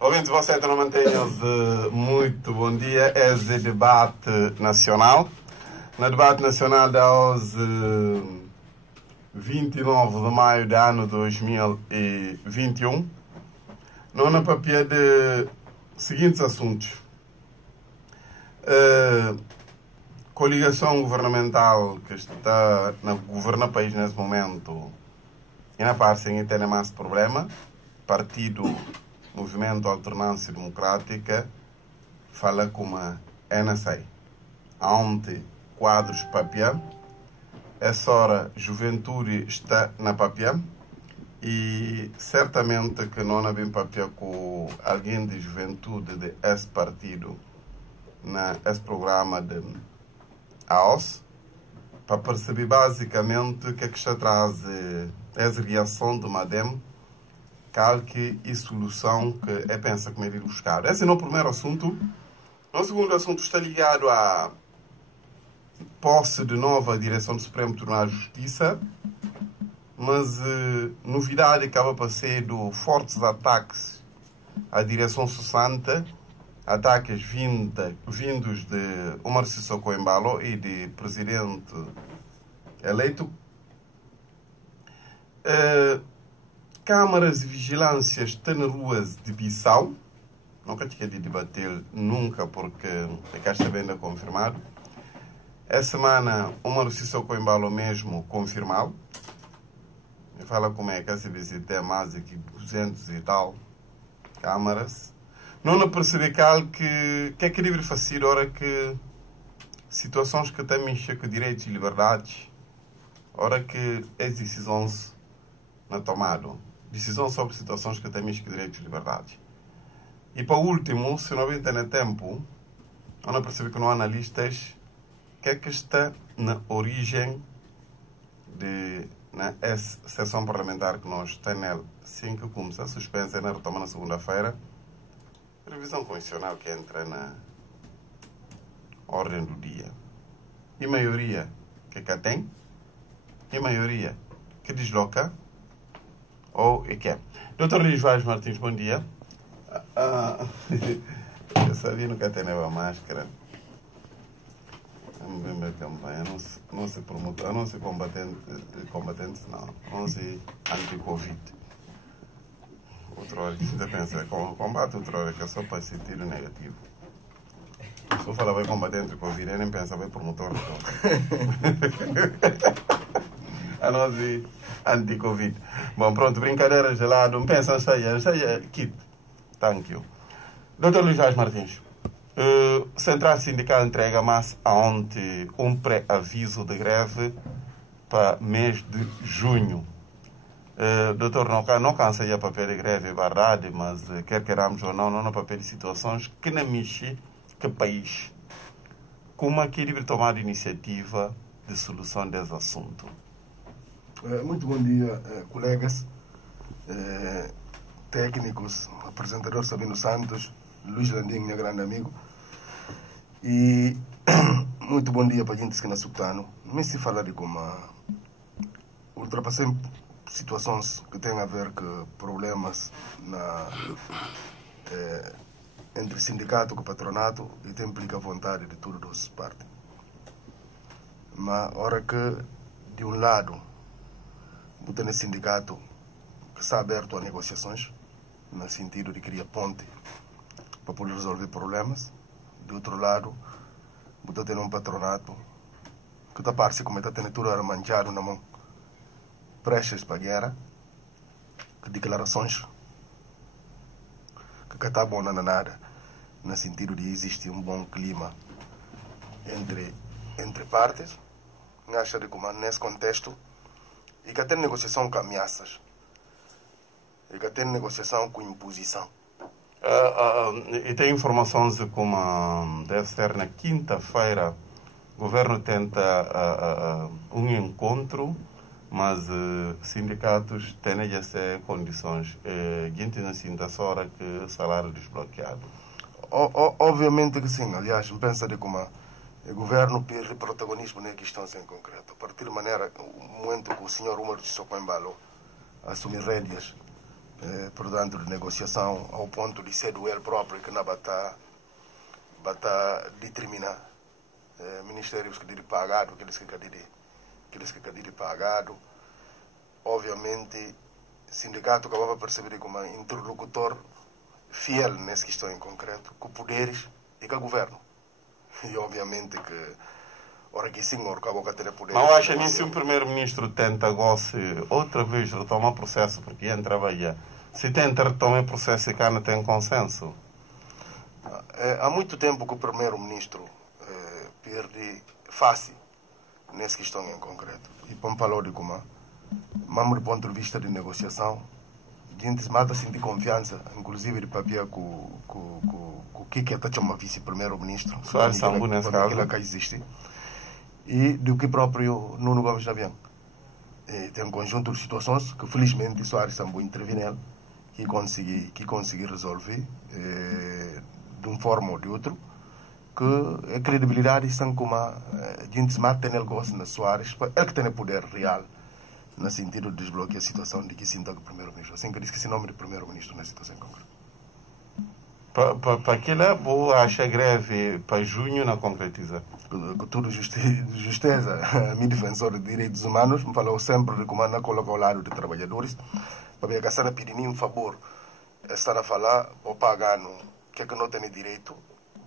Ouvintes, você não mantenham-se muito bom dia. É o debate nacional. No debate nacional da hoje, 29 de maio do ano 2021, não na papel de seguintes assuntos. Coligação governamental que está na governa o país nesse momento e na parte sem ter mais problema. Partido Movimento Alternância Democrática fala como a NSA. Ontem quadros papel. Essa hora juventude está na papel e certamente que não há bem papel com alguém de juventude de esse partido nesse programa de AOS para perceber basicamente o que é que está atrás essa reação do MADEM, calque e solução que é pensa que é de buscar. Esse não é o primeiro assunto. O segundo assunto está ligado à posse de nova direção do Supremo Tribunal de Justiça, mas novidade acaba para ser do fortes ataques à direção cessante, ataques vindos de Omar Sissoko Embalo e de presidente eleito. Câmaras de vigilância estão nas ruas de Bissau. Nunca tinha de debater nunca porque cá está bem confirmado. Essa semana, Omar Sissoko Embalo mesmo confirmado. Me fala como é que se visita mais de 200 e tal câmaras. Não perceber que é que deve fazer hora que situações que têm mexer com direitos e liberdades, hora que as decisões não tomado, decisões sobre situações que têm mexer com direitos e liberdades. E para último, se não tem tempo, não perceber que não há analistas que é que está na origem na sessão parlamentar que nós temos assim que começa a suspensa na retoma na segunda-feira. Revisão constitucional que entra na ordem do dia. E maioria que cá tem, e maioria que desloca, ou e que é. Dr. Luís Vaz Martins, bom dia. Eu sabia que nunca tinha máscara. Minha campanha, não se promotor, não se combatente, não se anti-Covid. Outra hora que você pensa, combate outra hora que é só para sentir o negativo. Se eu falar vai combater entre Covid, eu nem pensa vai promotor. A nós e anti-Covid. Bom, pronto, brincadeira de lado, não pensa, saia, kit. Thank you. Dr. Luís Vaz Martins. Central Sindical entrega mais ontem um pré-aviso de greve para mês de junho. Doutor, não cansa de papel de greve, é verdade, mas quer queiramos ou não é papel de situações que não mexe que país. Como é que deve tomar iniciativa de solução desse assunto? Muito bom dia, colegas, técnicos, apresentador Sabino Santos, Luís Landim, meu grande amigo. E muito bom dia para a gente que nos escuta. Mas se falar de como ultrapassei situações que têm a ver com problemas entre sindicato e patronato e tem implica a vontade de todas as partes. Mas hora que, de um lado, botar no sindicato que está aberto a negociações, no sentido de criar ponte para poder resolver problemas. Do outro lado, botar ter um patronato que está parece como está tendo tudo armanjado na mão, prestes para a guerra, que declarações que está bom nada, no sentido de existir um bom clima entre partes. Acho de como nesse contexto e que tem negociação com ameaças e que tem negociação com imposição. E tem informações de como deve ser na quinta-feira o governo tenta um encontro, mas sindicatos têm essas condições. Gente não sinta essa hora que salário desbloqueado. Obviamente que sim. Aliás, pensa de como o governo perde protagonismo na questão em concreto. A partir de maneira, o momento que o senhor Omar Sissoko Embalo assumir rédeas, portanto, de negociação, ao ponto de ser ele próprio que não vai determinar ministérios que devem pagado, aqueles que devem pagado. Obviamente, o sindicato acabava a perceber como um interlocutor fiel nessa questão em concreto, com poderes e com o governo. E obviamente que, ora que senhor acabou a ter poderes. Mas eu acho que se o primeiro-ministro tenta agora outra vez retomar o processo, porque ia trabalhar, se tenta retomar o processo e cá não tem consenso. Há muito tempo que o primeiro-ministro perde face nessa questão em concreto. E para falar de como, mesmo do ponto de vista de negociação, a gente mata sentir confiança, inclusive de papel com o que está chamando vice-primeiro-ministro. Soares Sambu nesse caso. Aquilo que existe. E do que próprio Nuno Gomes Lavian. Tem um conjunto de situações que, felizmente, Soares Sambu intervém que consegui resolver de uma forma ou de outra, que a credibilidade são como a gente mata nele gosta na Soares, ele que tem poder real no sentido de desbloquear a situação de que sinta o primeiro-ministro. Assim que diz que esse nome de primeiro-ministro na situação concreta. Para aquilo é bom, acha greve para junho não concretiza. Com toda justeza, a minha defensor de direitos humanos me falou sempre de como não colocar ao lado de trabalhadores, para ver que está a pedir um favor, está a falar, ou pagar no que é que não tem direito,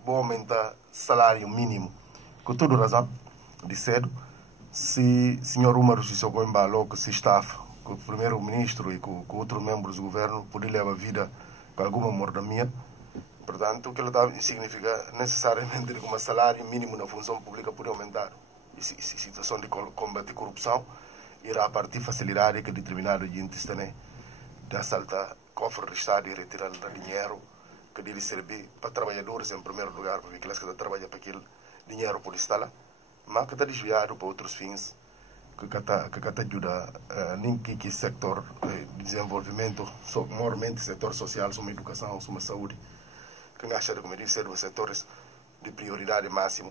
vou aumentar salário mínimo. Com toda razão, de cedo, se o senhor Umaru Sissoko embalou que se staff, com o primeiro-ministro e com outros membros do governo, poder levar a vida com alguma mordomia, portanto, o que ele significa necessariamente que o salário mínimo na função pública pode aumentar. E situação de combate à corrupção irá a partir da facilidade que determinado gente tem de assaltar cofre do Estado e retirar dinheiro que deve servir para trabalhadores em primeiro lugar, porque eles que trabalham para aquele dinheiro por estar lá, mas que está desviado para outros fins, que está ajuda nem que setor de desenvolvimento, maiormente setor social, sobre educação, sobre saúde, que acha de como deve ser os setores de prioridade máxima,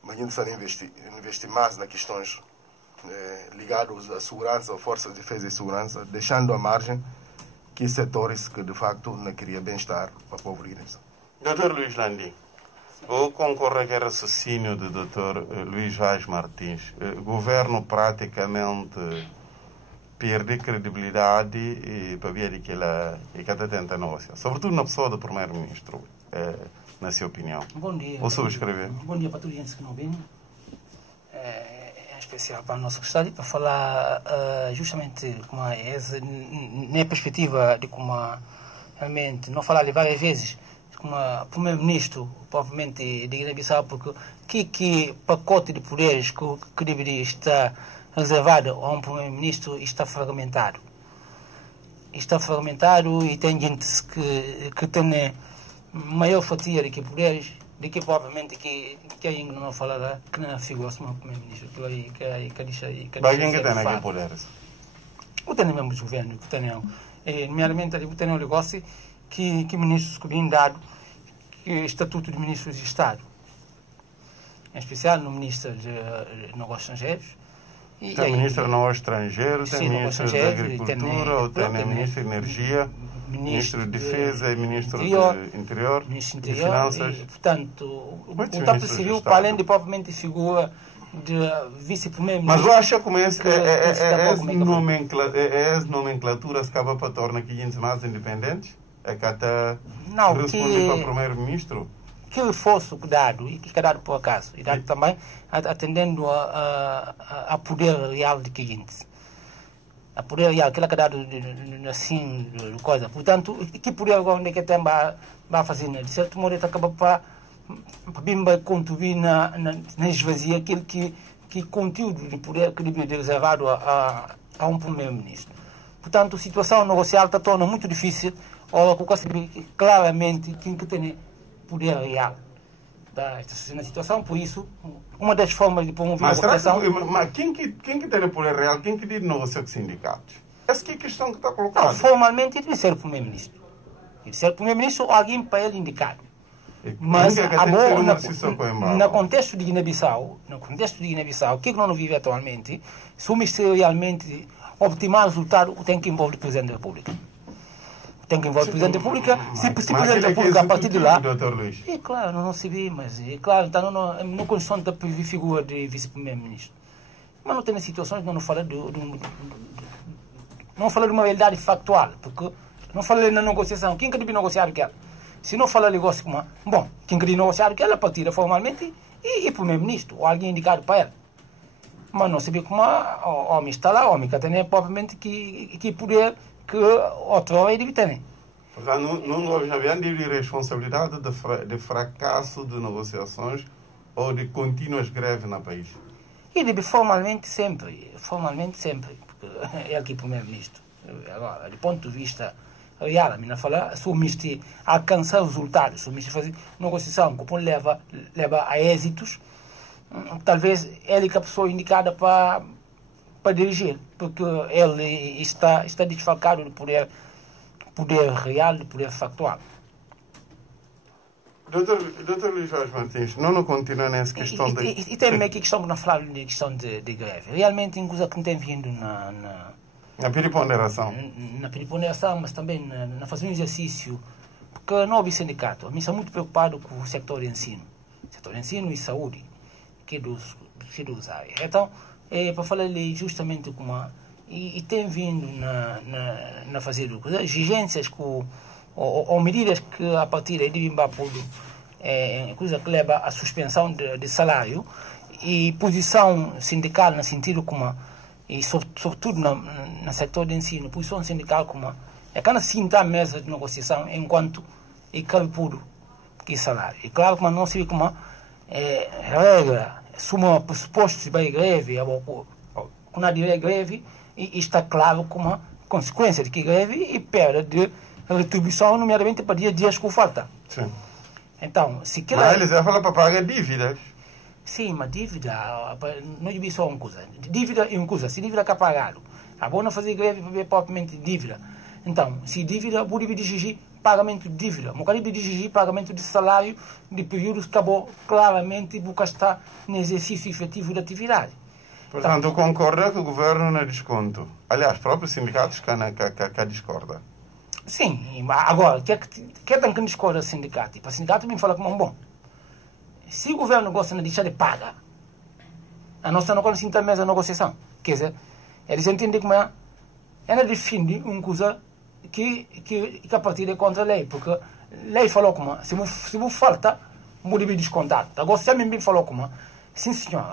mas a gente está a investir mais nas questões ligadas à segurança, às forças de defesa e segurança, deixando à margem que setores que de facto não queriam bem-estar para o povo guineense. Dr. Luís Landim, eu concordo com o raciocínio do Dr. Luís Vaz Martins. O governo praticamente perde credibilidade e para ver que ela está tentando negociar, sobretudo na pessoa do primeiro-ministro, na sua opinião. Bom dia. Ou subscrever? Bom dia para todos os que não vêm. Em especial para o nosso secretário, para falar justamente como é, na perspectiva de como realmente, não falar várias vezes, como o primeiro-ministro, provavelmente de Guiné-Bissau, porque que pacote de poderes que deveria estar reservado a um primeiro-ministro está fragmentado. Está fragmentado e tem gente que tem maior fatia de que poderes, de que provavelmente que ainda não falará, que não figura como primeiro-ministro. Mas quem que tem aqui poderes? O tem membros do governo, que tem, nomeadamente, o tem um negócio que ministros que vêm dado que estatuto de ministros de Estado, em especial no ministro de Negócios Estrangeiros. Tem ministro de Negócios Estrangeiros, tem ministro da Agricultura, tem ministro de Energia, ministro de Defesa e ministro do Interior, de Finanças. E, portanto, o TAP civil, para além de provavelmente figura de vice-primeiro-ministro. Mas eu acho que essa nomenclatura se acaba para tornar aqui gente mais independentes? É que até responder para o primeiro-ministro? Que reforço dado, e que é dado por acaso, e dado também atendendo a poder real de clientes. A poder real, aquilo que é dado assim, de coisa. Portanto, que poder agora onde é que tem vai fazer, de certo modo, ele acaba para bimba contribuir na esvazia aquele que conteúdo de poder que deve ser reservado a um primeiro-ministro. Portanto, a situação negocial está torna muito difícil, ou que saber claramente quem que tem poder real da situação. Por isso, uma das formas de promover a votação... Mas quem que tem poder real? Quem que diz negocia com os sindicatos? Essa que é a questão que está colocada. Não, formalmente ele deve ser o primeiro-ministro. Ele deve ser o primeiro-ministro ou alguém para ele indicado. Mas no contexto de Guiné-Bissau, o que nós vivemos atualmente, se o ministro realmente optimar o resultado, tem que envolver o Presidente da República. Tem que envolver o Presidente da República. Se o Presidente da República, a partir de lá... Dr. Luís. É claro, não se vê, mas é claro, está na Constituição da figura de vice-primeiro-ministro. Mas não tem situações, não fala não fala de uma realidade factual, porque não fala na negociação. Quem que deve negociar o que é? Se não fala de negócio como bom, quem queria negociar o que ela partida formalmente e o primeiro-ministro, ou alguém indicado para ela. Mas não se vê como o homem está lá, o homem que tem propriamente que poder que outro é deve ter. Portanto, não havia de responsabilidade de fracasso de negociações ou de contínuas greves no país. E deve formalmente sempre, porque é aqui o primeiro-ministro. Agora, do ponto de vista real, a minha fala, se o ministro alcançar resultados, se o ministro fazer negociação que leva a êxitos, talvez ele é a pessoa indicada para dirigir, porque ele está desfalcado de poder real, de poder factual. Dr. Luís Jorge Martins, não continua nessa questão de... E tem aqui questão que não falaram de questão de greve. Realmente, em coisa que tem vindo na periponderação. Na periponderação, mas também na fazer um exercício, porque não houve sindicato. A mim estou muito preocupado com o setor de ensino. Setor de ensino e saúde, que dos áreas. Então, para falar justamente como e tem vindo na fazer exigências ou medidas que a partir de devem coisa que leva à suspensão de salário e posição sindical no sentido como e sobretudo no setor de ensino, posição sindical como é que não se sinta a mesa de negociação enquanto é calpuro que salário. E claro que não se vê como regra, suma pressupostos para a greve, quando há greve, e está claro como consequência de que greve e perda de retribuição, nomeadamente para dias com falta. Sim. Então, se que mas eles vão falar para pagar dívidas. Sim, mas dívida não é só uma coisa. Dívida é uma coisa. Se dívida está pagado, é bom não fazer greve para ver propriamente dívida. Então, se dívida, pode exigir pagamento de dívida. Não pode exigir pagamento de salário de períodos que acabou claramente porque está no exercício efetivo da atividade. Portanto, eu concordo que o governo não desconto. Aliás, próprios sindicatos que discordam. Sim, agora, que tem que discordar do sindicato? Para o sindicato me fala como bom. Se o governo gosta de deixar de pagar, a nossa não consegue a mesma negociação. Quer dizer, eles entendem como ela defende uma coisa que a partir é contra a lei, porque a lei falou como se você falta, muda de descontado. Agora, se a mim falou como sim, senhor,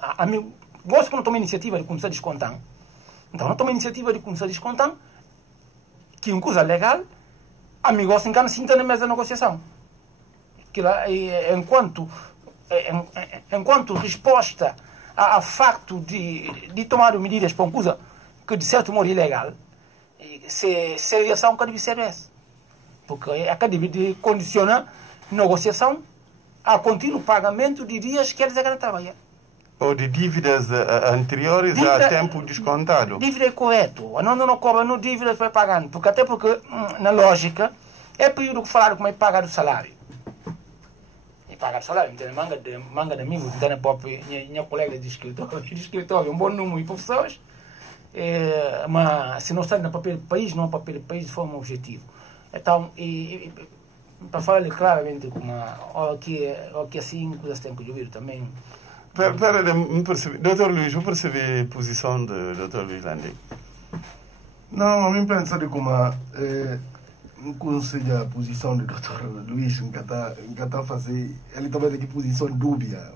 a mim gosto que não toma iniciativa de começar a descontar. Então, não toma iniciativa de começar a descontar, que é uma coisa legal, a mim gosta de sentar na mesa da negociação. Enquanto resposta ao facto de tomar medidas para uma coisa que de certo modo é ilegal, se a reação deve ser essa. Porque deve condicionar a negociação ao contínuo pagamento de dias que eles querem trabalhar. Ou de dívidas anteriores a tempo descontado. Dívida é correto. Não cobra no dívidas vai pagando. Até porque, na lógica, é período que falaram como é pagar o salário. Pagar salário, tem manga de amigos, tem minha colega de escritório, um bom número de professores, mas se não sai no papel do país, não é papel do país de forma objetiva. Então, para falar claramente como o que assim, coisas têm que ouvir também. Espera, me percebi. Dr. Luís, eu percebi a posição do Dr. Luís Landi. Não, a mim pensa de como não conselho a posição do Dr. Luís que está a fazer, ele também tem posição dúbia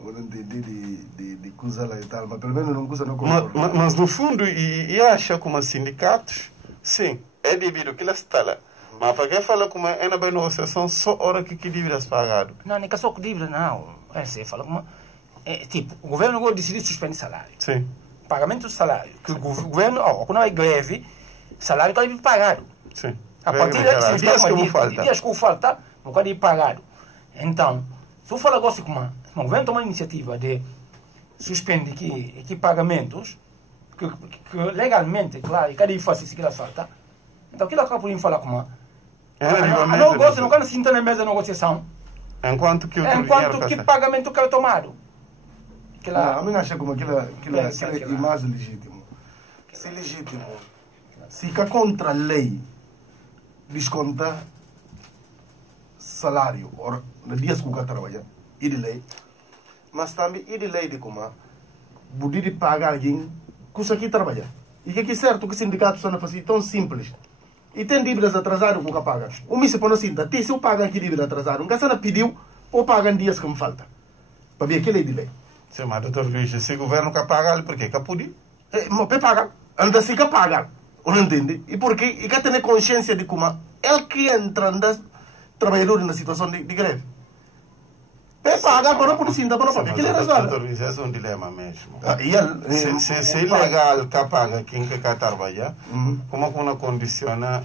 de coisa lá e tal, mas pelo menos não coisa não concordo. Mas no fundo, e acha como sindicatos, sim, é devido que ele está lá. Mas para quem fala como é na negociação, só hora que dívidas pagado. Não, nem que só que dívida, não. Você fala como tipo, o governo agora decidiu suspender salário. Sim. Pagamento do salário. Que o governo, quando vai greve, salário está deve pagado. Sim. A partir de dias que falta, não pode ir pagado. Então, se eu falar agora como o governo toma a iniciativa de suspender que pagamentos, que legalmente, claro, e cada dia faz isso que ela falta, então aquilo acaba por falar como não gosta, não quero sentar na mesa de negociação, enquanto que pagamento que é tomado. A mim acha como aquilo é mais legítimo. se legítimo, se cá contra a lei desconta salário, ou no dia que o cara trabalha, e de lei, mas também e de lei de como poder de pagar alguém que isso aqui trabalha. E que é certo que o sindicato está a fazer tão simples. E tem dívidas atrasadas que o paga. O míssil põe assim, se eu pago aqui dívida atrasada, um cara pediu, ou paga em dias que me falta. Para ver aquele de lei. Sim, mas doutor Luís, se o governo quer pagar, por quê? Quer poder? Mas para pagar. Anda se quer pagar. Não entende? E porque e quer ter consciência de como ele que entra nos trabalhadores na situação de greve. Para pagar, para não poder sim, para não pagar. Aquele é razoável. Doutor Luís, esse é um dilema mesmo. E ele, se é ilegal que paga quem quer trabalhar, como é que não condiciona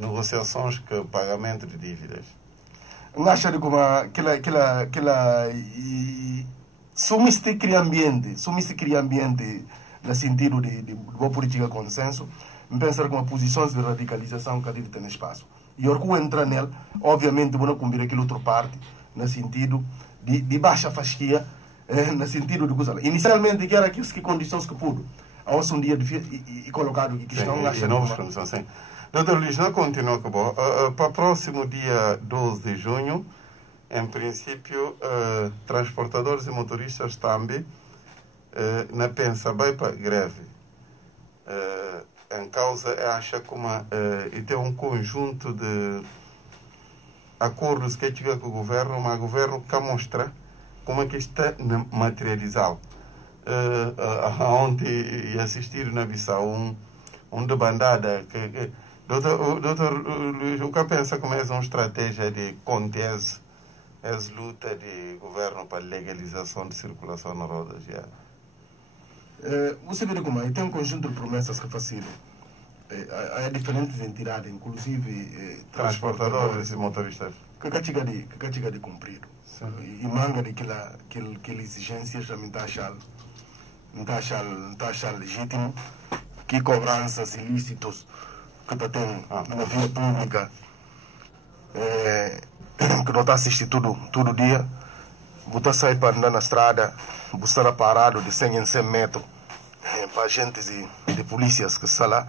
negociações que pagamento de dívidas? Não acha de como aquela sumiste criar ambiente no sentido de boa política de consenso, pensar com posições de radicalização que deve ter espaço. E o que entra nele, obviamente, vão cumprir aquela outra parte, no sentido de baixa fasquia, no sentido de coisa. Inicialmente, que era aquelas condições que pude. Ao um dia e colocado que questão sim, novas condições, sim. Doutor Luís, não continua com para o próximo dia 12 de junho, em princípio, transportadores e motoristas também na pensa bem para greve. Em causa, acha como e tem um conjunto de acordos que tiver com o governo, mas o governo que mostra como é que está materializado. Ontem assistiram na Bissau um de bandada que doutor Luís, o que pensa como é uma estratégia de conter as lutas de governo para legalização de circulação na rodas? Você vê como tem um conjunto de promessas que fazem. Há diferentes entidades, inclusive transportadores e motoristas. Que chega de cumprido. E manga de aquela exigências também não está achar legítimo que cobranças ilícitos que está tendo na via pública que não está assistindo todo dia. Você sai para andar na estrada, você estará parado de 100 em 100 metros para agentes de polícias que estão lá.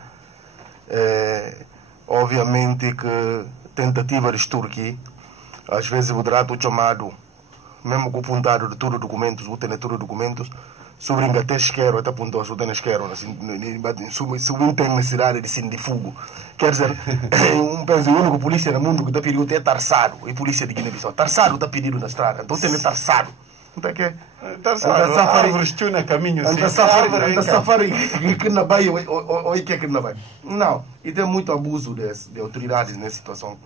Obviamente que tentativa de extorquir, às vezes o drato chamado, mesmo com o puntado de todos os documentos, o tem todos os documentos, sobre até esquerdo, até apontou o tem esquerdo, sobre um tem necessidade de fogo. Quer dizer, o único polícia no mundo que está pedindo é Tarsado, e polícia de Guiné-Bissau. Tarsado está pedindo na estrada, então tem Tarsado. Então que Tarsado, árvores tuna caminho, anda safari que na Bahia, ou que aqui na Bahia. Não, e tem muito abuso de autoridades nessa situação.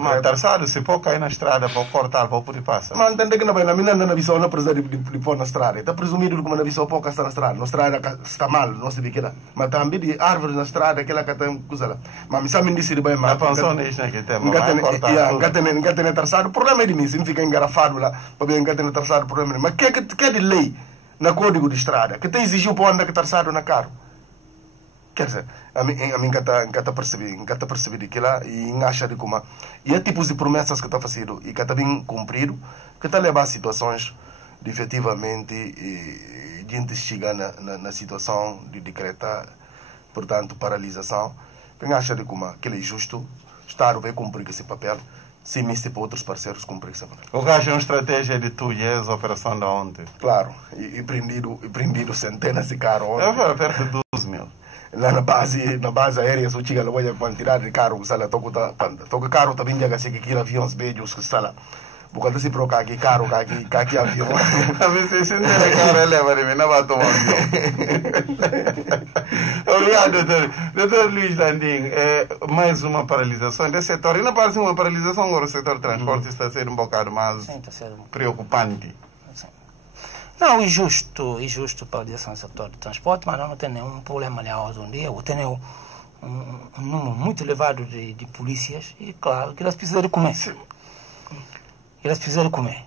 Mas Tarsado, se pode cair na estrada para cortar, para poder passar. Mas entende que na mina na Bissau não precisa de pôr na estrada. Está presumido que na Bissau pode estar na estrada. Na estrada está mal, não se vê que lá. Mas também de árvores na estrada, aquela que tem coisa lá. Mas me sabe dizer de bem mais. A pensão é isso que tem, mas engatene Tarsado. O problema é de mim, se me fica engarrafado lá, para ver engatene Tarsado, o problema é de mim. Mas que é de lei, no código de estrada, que te exigiu para andar com Tarsado na carro? Quer dizer, a mim está percebido que lá e acha de como e há tipos de promessas que está fazendo e que está bem cumprido, que está a levar a situações de efetivamente a gente chegar na situação de decretar, portanto, paralisação. Quem acha de como aquilo é justo, o Estado vai cumprir esse papel, se miste para outros parceiros cumprir esse papel. O gajo é uma estratégia de tu e a operação da ontem. Claro, e prendido centenas de carros. Eu perto de 12 mil. Lá na base aérea, se chega lá, vai quantidade de carro que está lá, toca carro também já que aquele aviões beijos que está lá. Porque se proca aqui carro, aqui avião. A ver se não é carro, leva de mim, não vai tomar avião. Obrigado, doutor Luís Landim. Mais uma paralisação desse setor. E não parece uma paralisação, agora o setor de transporte está a ser um bocado mais preocupante. Não, é justo para a direção do setor de transporte, mas não tem nenhum problema ali hoje em dia. Eu tenho um número muito elevado de polícias e, claro, que elas precisam de comer. Elas precisam de comer.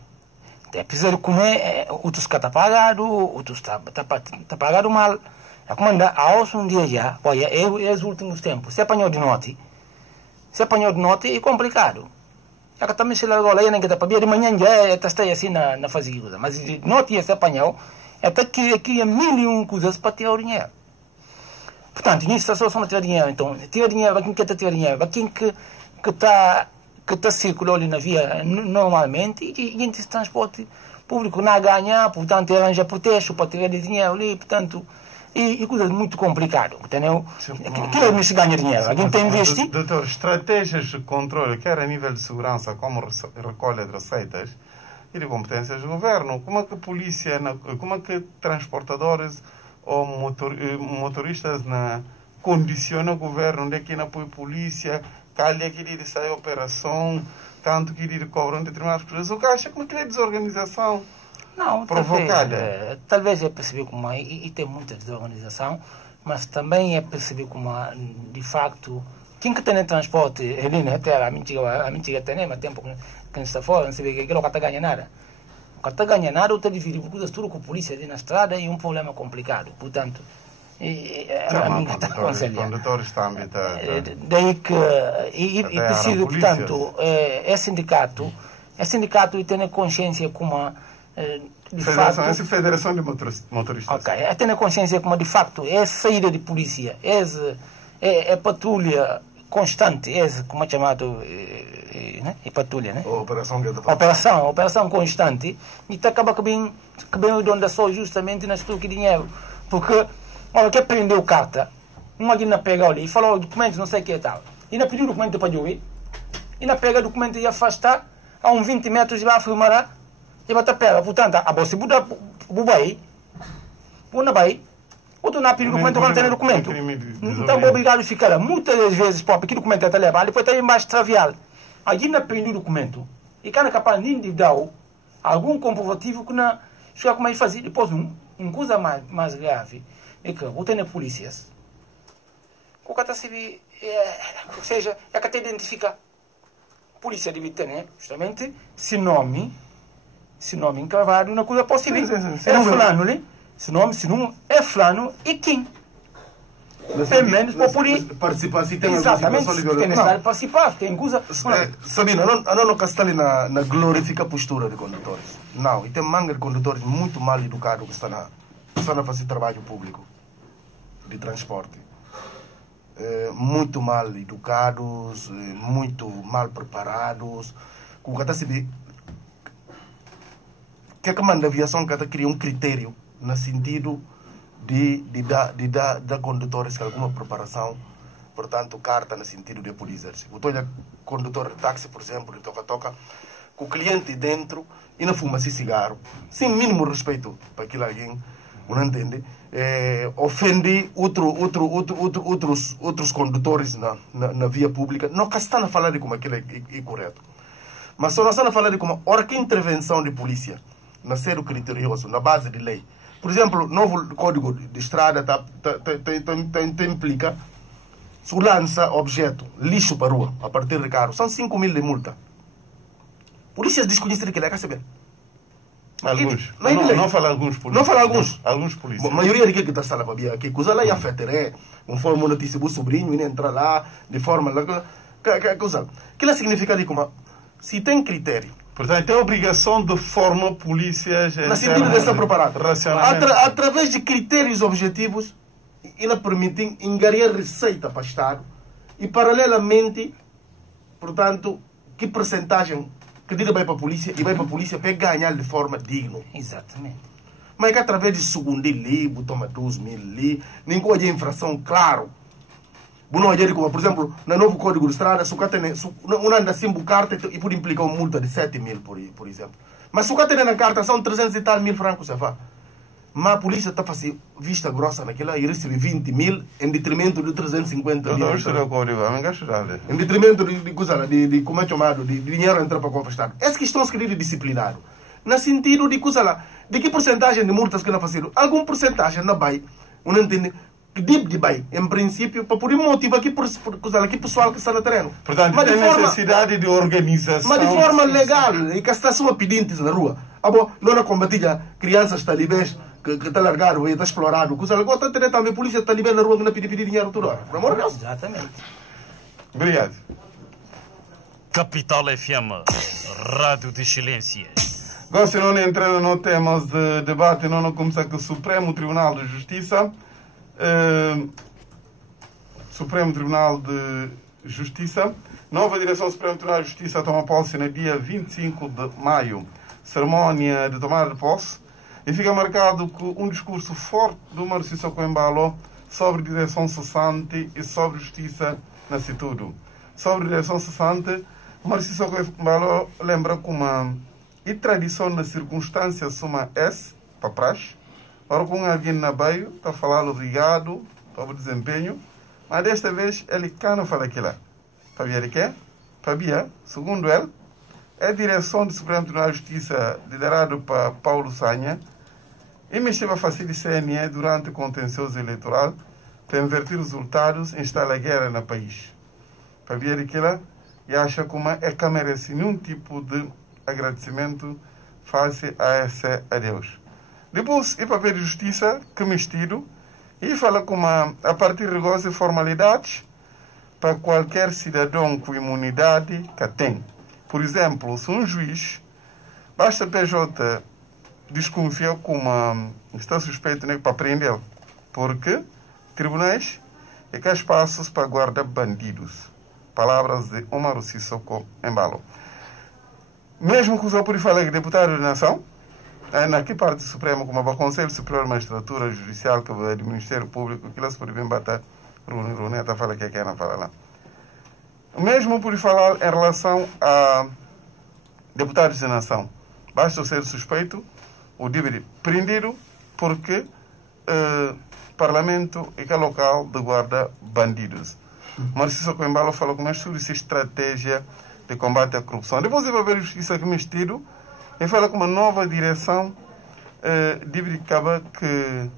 Precisam de comer, outros que estão pagados, outros estão pagados mal. A comanda, hoje um dia já, olha, nos últimos tempos, se apanhou de noite é complicado. A que também se largou lá, nem que está para de manhã já está assim na fazenda. Mas de noite se apanhou, até que aqui há 1001 coisas para ter o dinheiro. Portanto, nisso a solução é tirar dinheiro. Então, tira dinheiro, para quem quer tirar dinheiro, para quem que está circulando ali na via normalmente, e esse transporte público não ganha, portanto, arranja pretexto para tirar dinheiro ali, portanto, e coisa muito complicado, entendeu? Aquilo não se ganha dinheiro, alguém tem que investir. Doutor, estratégias de controle, quer a nível de segurança, como recolha de receitas, e de competências do governo. Como é que a polícia, como é que transportadores ou motoristas condicionam o governo, onde é que não põe polícia, calha que ele sai a operação, tanto que ele cobram determinadas coisas. O que acha como que é desorganização não, provocada? Talvez é perceber como e tem muita desorganização, mas também é perceber como de facto quem que tem transporte ali na terra, a mentira tem, mas tempo que está fora, não se vê que aquilo não está ganhando nada. Não está ganhando nada, ou está dividindo coisas tudo com a polícia ali na estrada e um problema complicado. Portanto, condutores também daí que precisa, portanto, é sindicato e ter consciência como de fato, essa federação de motoristas. Ok, é ter consciência como de facto é saída de polícia, é patrulha constante, como é chamado, né? É patrulha, né? Operação constante, e acaba que bem o dono da só justamente nas truques de dinheiro, porque olha, que prendeu carta, uma aqui na pega ali e falou documentos, não sei o que é tal, e na pediu documento para eu ir, e na pega documento e afastar a uns 20 metros e vai filmar e vai pega, portanto, a bolsa buda bubai, bunda bai, ou tu não pediu documento quando tem documento, então vou obrigado a ficar lá, muitas das vezes, porque que documento é te levar, depois está embaixo travial, aí na pediu documento, e cada capaz nem de dar algum comprovativo que não, chega como é fazer, depois coisa mais grave, é que vou ter polícias, o que está se ou seja, é que te identifica, a polícia deve ter, né, justamente, se nome encravado, uma coisa possível, é fulano, né? Se não é fulano, e quem? Pelo menos para poder participar, se tem exatamente, se tem necessidade de participar, tem coisa... Sabina, não está ali na glorifica postura de condutores. Não, e tem manga de condutores muito mal educados que estão a fazer trabalho público de transporte. Muito mal educados, muito mal preparados. Com que está se vê que a comanda de aviação que cria um critério no sentido de dar condutores com alguma preparação, portanto, carta no sentido de poder exercer. Eu estou condutor de táxi, por exemplo, de toca-toca, com o cliente dentro e não fuma-se cigarro, sem mínimo respeito para aquilo alguém, não entende, ofende outros condutores na via pública, não estão a falar de como aquilo é correto. Mas só não estão a falar de como, hora que intervenção de polícia, na ser criterioso, na base de lei. Por exemplo, o novo código de estrada implica, se lança objeto, lixo para a rua, a partir de carro, são 5.000 de multa. Polícias desconhecem que ele quer saber. Alguns. Não fala alguns polícias. Não fala alguns. Alguns polícias. A maioria daquilo que está sala para ver, que coisa lá ia afetar, conforme uma notícia do sobrinho, e entrar lá, de forma lá, coisa. Aquilo significa de como, se tem critério, portanto, tem a obrigação de formar polícias na sentido de estar preparado. Através de critérios objetivos, ele permite enganar receita para o Estado e, paralelamente, portanto, que percentagem que diga vai para a polícia e vai para a polícia para ganhar de forma digna. Exatamente. Mas é que através de segundo ali, toma 12.000 ali, nenhuma de infração, claro. Por exemplo, no novo código de estrada, se o cara não anda sem carta e pode implicar uma multa de 7.000, por exemplo. Mas se o cara tem na carta, são 300 e tal mil francos, você faz. Mas a polícia está fazendo vista grossa naquela e recebe 20.000 em detrimento de 350 mil. Em detrimento de como é chamado, de dinheiro entrar para o Estado. Essa questão se quer disciplinado. No sentido de coisa lá, de que porcentagem de multas que não fazem? Alguma porcentagem não vai, não entende? Que de bem, em princípio, para poder motivar aqui pessoal que está no terreno. Portanto, mas tem necessidade de organização. Mas de forma legal, e que está só pedintes na rua. Não na combatilha crianças talibãs que está largado e está explorado. Agora está tendo também a polícia talibã na rua que não pede dinheiro toda hora. Por amor de Deus. Exatamente. Obrigado. Capital FM, Rádio de Excelência. Agora, se não entrando no temas de debate, não começar com o Supremo Tribunal de Justiça. Supremo Tribunal de Justiça. Nova direção do Supremo Tribunal de Justiça toma posse no dia 25 de maio. Cerimónia de tomada de posse. E fica marcado com um discurso forte do Mário Sissoko Embalo sobre direção cessante e sobre justiça na tudo. Sobre direção cessante, o Mário Sissoko Embalo lembra como e tradição na circunstância suma S, para praxe. Ora, com alguém na baio, está a falar obrigado sobre o desempenho, mas desta vez ele cá não fala aquilo. Para ver o quê? Para ver, segundo ele, é a direção do Supremo Tribunal de Justiça, liderado por Paulo Sanha, e mexeu a fazer de CNE durante o contencioso eleitoral para inverter resultados e instalar guerra no país. Para ver aquilo, e acha como é que merece nenhum tipo de agradecimento face a esse adeus. Depois, e para ver justiça, que mestido, e fala como a partir de regras e formalidades para qualquer cidadão com imunidade que tem. Por exemplo, se um juiz, basta PJ desconfia como está suspeito para prendê-lo, porque tribunais é que há espaços para guardar bandidos. Palavras de Omar Sissoko Embalo. Mesmo que o por falar que deputado de nação, naquela parte do Supremo, como o Conselho Superior de Magistratura Judicial, que é do Ministério Público, que elas podem bater, Runeta fala que é na fala lá. Mesmo por falar em relação a deputados de nação, basta ser suspeito, o dívida prendido, porque o Parlamento é que é local de guardar bandidos. Mário Sissoko Embalo falou que nós sobre essa estratégia de combate à corrupção. Depois ele vai ver a justiça que mestido e fala com uma nova direção de acabar que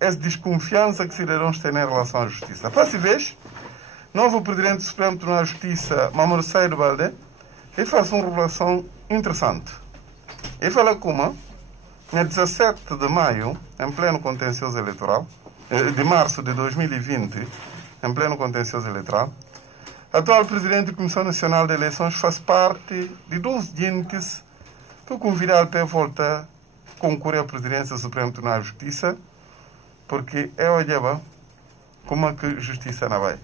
essa desconfiança que cidadãos têm em relação à justiça. Para se ver, novo presidente do Supremo Tribunal de Justiça, Mamoru Saido Balde, ele faz uma revelação interessante. Ele fala como, no 17 de maio, em pleno contencioso eleitoral, de março de 2020, em pleno contencioso eleitoral, o atual presidente da Comissão Nacional de Eleições faz parte de 12 entes que convidaram para voltar a concorrer à presidência do Supremo Tribunal de Justiça, porque é olhava como é que a justiça não vai.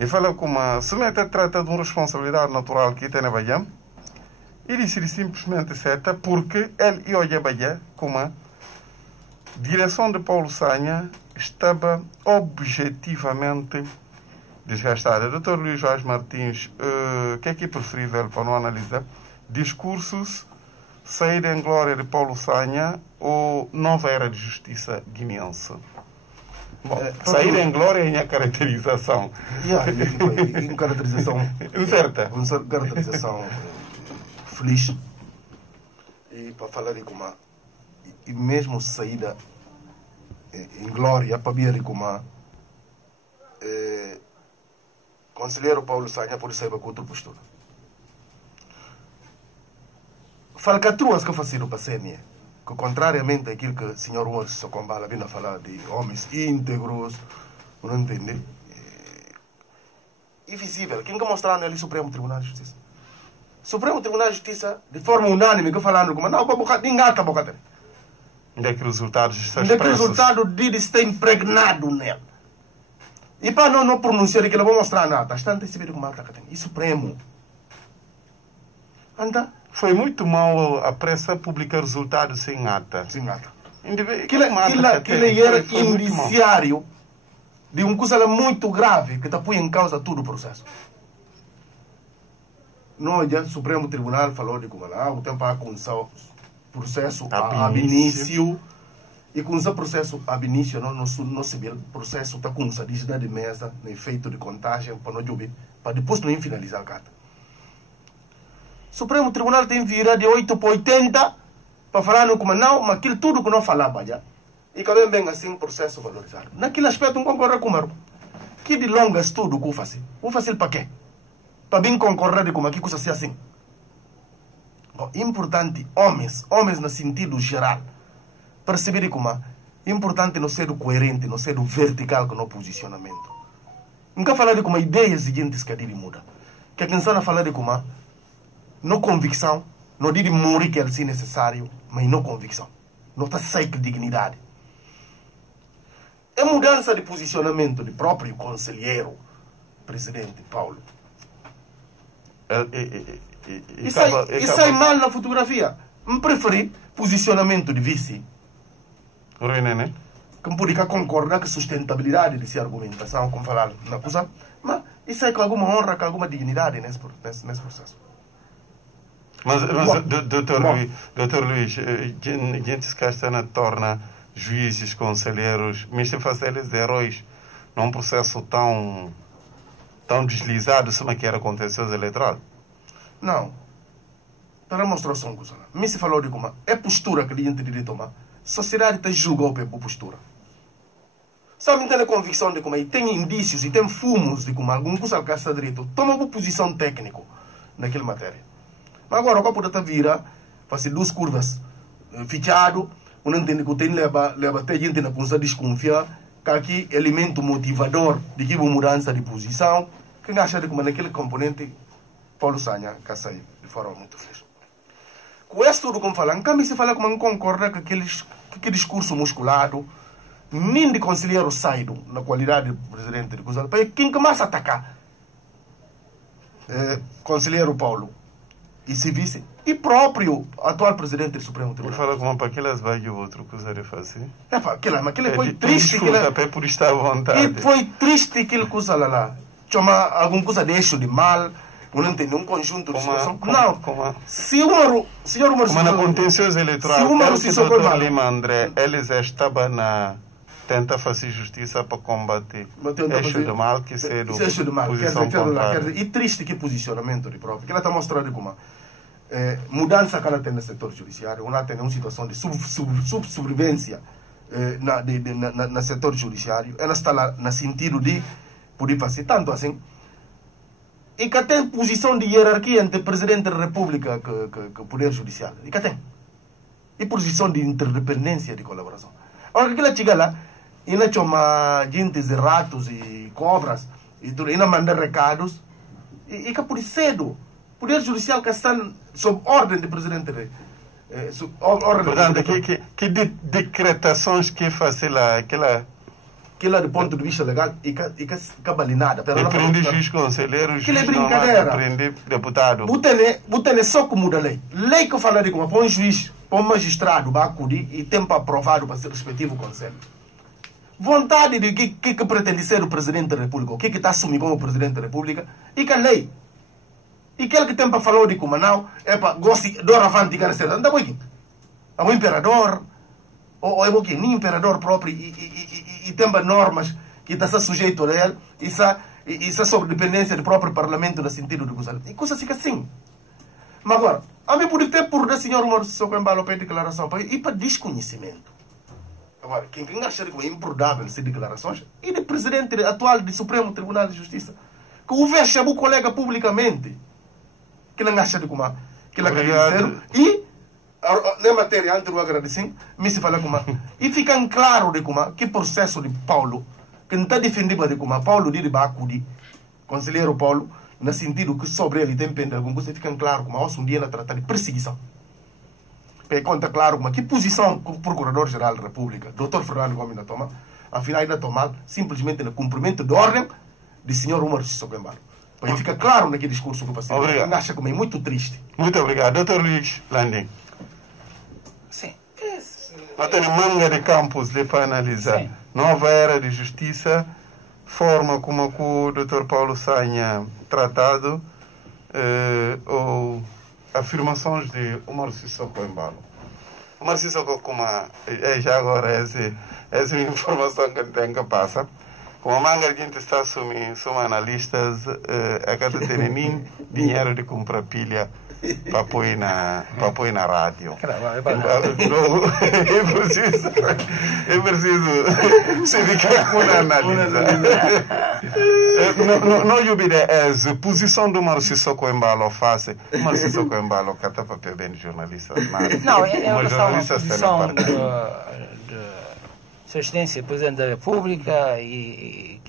E fala como se mete trata de uma responsabilidade natural que tem na Bahia, e disse simplesmente certa, porque ele e olha Bahia como a direção de Paulo Sanha estava objetivamente desgastada. Dr. Luís Vaz Martins, o que é preferível para não analisar? Discursos, saída em glória de Paulo Sanha ou nova era de justiça guineense? Bom, saída em glória é a caracterização. Uma caracterização certa. Uma caracterização feliz. E para falar de como e mesmo saída em glória para ver como conselheiro Paulo Sanha pode sair com outra postura. Falcatruas que faziam para a CNE, que contrariamente àquilo que o senhor Mário Sissoko Embalo vinha a falar de homens íntegros, não entende? Invisível. Quem que mostraram ali o Supremo Tribunal de Justiça? Supremo Tribunal de Justiça, de forma unânime, que falando como não, ninguém está boca. Onde é que os resultados estão expressos? Onde é que o resultado dele está impregnado nele? E para não pronunciar que ele vai mostrar nada, está antecipado como alta tem. E Supremo. Anda. Foi muito mal a pressa publicar resultados sem ata. Sem ata. Aquilo era indiciário de uma coisa muito grave que está põe em causa todo o processo. Não, já o Supremo Tribunal falou de como lá, o tempo a começar processo ab início. E com esse processo ab início, não civil, processo está com essa dígita de mesa, no efeito de contagem, para não jogar, para depois não finalizar a carta. O Supremo Tribunal tem virado de 8 para 80 para falar como não, mas aquilo tudo que não falava já. E também bem assim, processo valorizado. Naquele aspecto, não concordo com o Maro. Que de longo estudo que eu faço? Eu faço para quê? Para bem concordar com aquilo que coisa assim. Bom, importante, homens no sentido geral, perceber como é importante não ser coerente, não ser vertical com o posicionamento. Nunca falar de como ideias seguintes que a gente muda. Que a quem está a falar de como não convicção, não diz morrer que é assim necessário, mas não convicção. Não está sem dignidade. é mudança de posicionamento do próprio conselheiro presidente Paulo. E sai mal na fotografia. Me preferi posicionamento de vice. Né? Que me podia concordar com a sustentabilidade dessa argumentação, como falar na coisa, mas isso é com alguma honra, com alguma dignidade nesse processo. Mas doutor Luís, gente que está torna juízes, conselheiros, mas se faz eles heróis num processo tão deslizado como que era contencioso eleitoral? Não. Para mostrar só uma coisa. Me se falou de como é postura que a gente deve tomar. A sociedade está julgando pela postura. Sabe, tem a convicção de como tem indícios e tem fumos de como algum coisa que está direito. Toma uma posição técnica naquela matéria. Mas agora, o copo da vira, fazer duas curvas fichado, não entende que tem leva até gente na condição de desconfiar que aqui elemento motivador de que mudança de posição, que acha de como naquele componente Paulo Sanha que sai de forma muito feliz. Com isso tudo como falam, também se fala como não concorda com aquele discurso musculado, nem de conselheiro saído na qualidade de presidente de Cusal, para quem que mais atacar? Conselheiro Paulo e se vice, e próprio atual presidente do Supremo Tribunal. Ele fala como para aquelas vai e o outro coisa de fazer. Mas aquele foi triste. Até por estar à vontade. E foi triste aquele coisa lá. Chama alguma coisa de eixo de mal, não entende um conjunto de situação. Não. Se o senhor Umar na contencioso eleitoral, o doutor Lima André, eles estavam na tenta fazer justiça para combater eixo de mal que ser do posição contrária. E triste que posicionamento de próprio. Que ela está mostrando como mudança que ela tem no setor judiciário, ela tem uma situação de subsobrevivência no setor judiciário, ela está lá no sentido de poder fazer tanto assim, e que tem posição de hierarquia entre o Presidente da República e o Poder Judiciário, e que tem, e posição de interdependência de colaboração. Agora que ela chega lá, e ela chama gente de ratos e cobras, e ela manda recados, e que por cedo, o Poder Judicial que está sob ordem do Presidente Portanto, que decretações que faz aquela do ponto de vista legal e que balinada. Prende juiz, conselheiro, juiz, é brincadeira. Prende deputado. Botele só que muda a lei. Lei que fala de como põe juiz, põe magistrado, vai acudir e tempo aprovado para ser respectivo conselho. Vontade de que pretende ser o Presidente da República, o que está assumindo como Presidente da República, e que a lei. E aquele que tem para falar de como não, é para gostar do avante de ser. Anda aqui. É um imperador, ou é o que? Nem imperador próprio, e tem normas que está sujeito a ele, e está sob dependência do próprio parlamento no sentido de coisa. E coisa fica assim. Mas agora, a mim pode ter por o senhor Umar Sissoko-Embalo para declaração, e para desconhecimento. Agora, quem acha que é improvável ser declarações, é do presidente atual do Supremo Tribunal de Justiça, que o veja o colega publicamente, que não acha de como que ele agradecer, e na matéria antes do agradecimento, me se fala como e fica claro de como que processo de Paulo, que não está defendendo de como Paulo de Bacudi, conselheiro Paulo, no sentido que sobre ele tem pena alguma coisa, fica claro como um dia na trata de perseguição. Porque conta claro como que posição o Procurador-Geral da República, Dr. Fernando Gomes da toma, afinal ainda tomar simplesmente no cumprimento de ordem do senhor Umar Sissoko-Embalo. Para fica claro naquele discurso que o paciente acha como é muito triste. Muito obrigado. Dr. Luís Landim. Sim. Nós temos manga de campos para analisar. Sim. Nova era de justiça, forma como o Dr. Paulo Sanha tratado, ou afirmações de Umar Sissoko-Embalo. Umar Sissoko, como já agora essa informação que tem que passar. Como a manga a gente está assumindo, somos analistas, a cada tem dinheiro de comprar pilha para pôr na rádio. É preciso se ficar com a análise. Não obedece a posição do Umar Sissoko-Embalo face. Umar Sissoko-Embalo que está para bem de jornalista. Não, é uma posição Sua Excelência, Presidente da República, e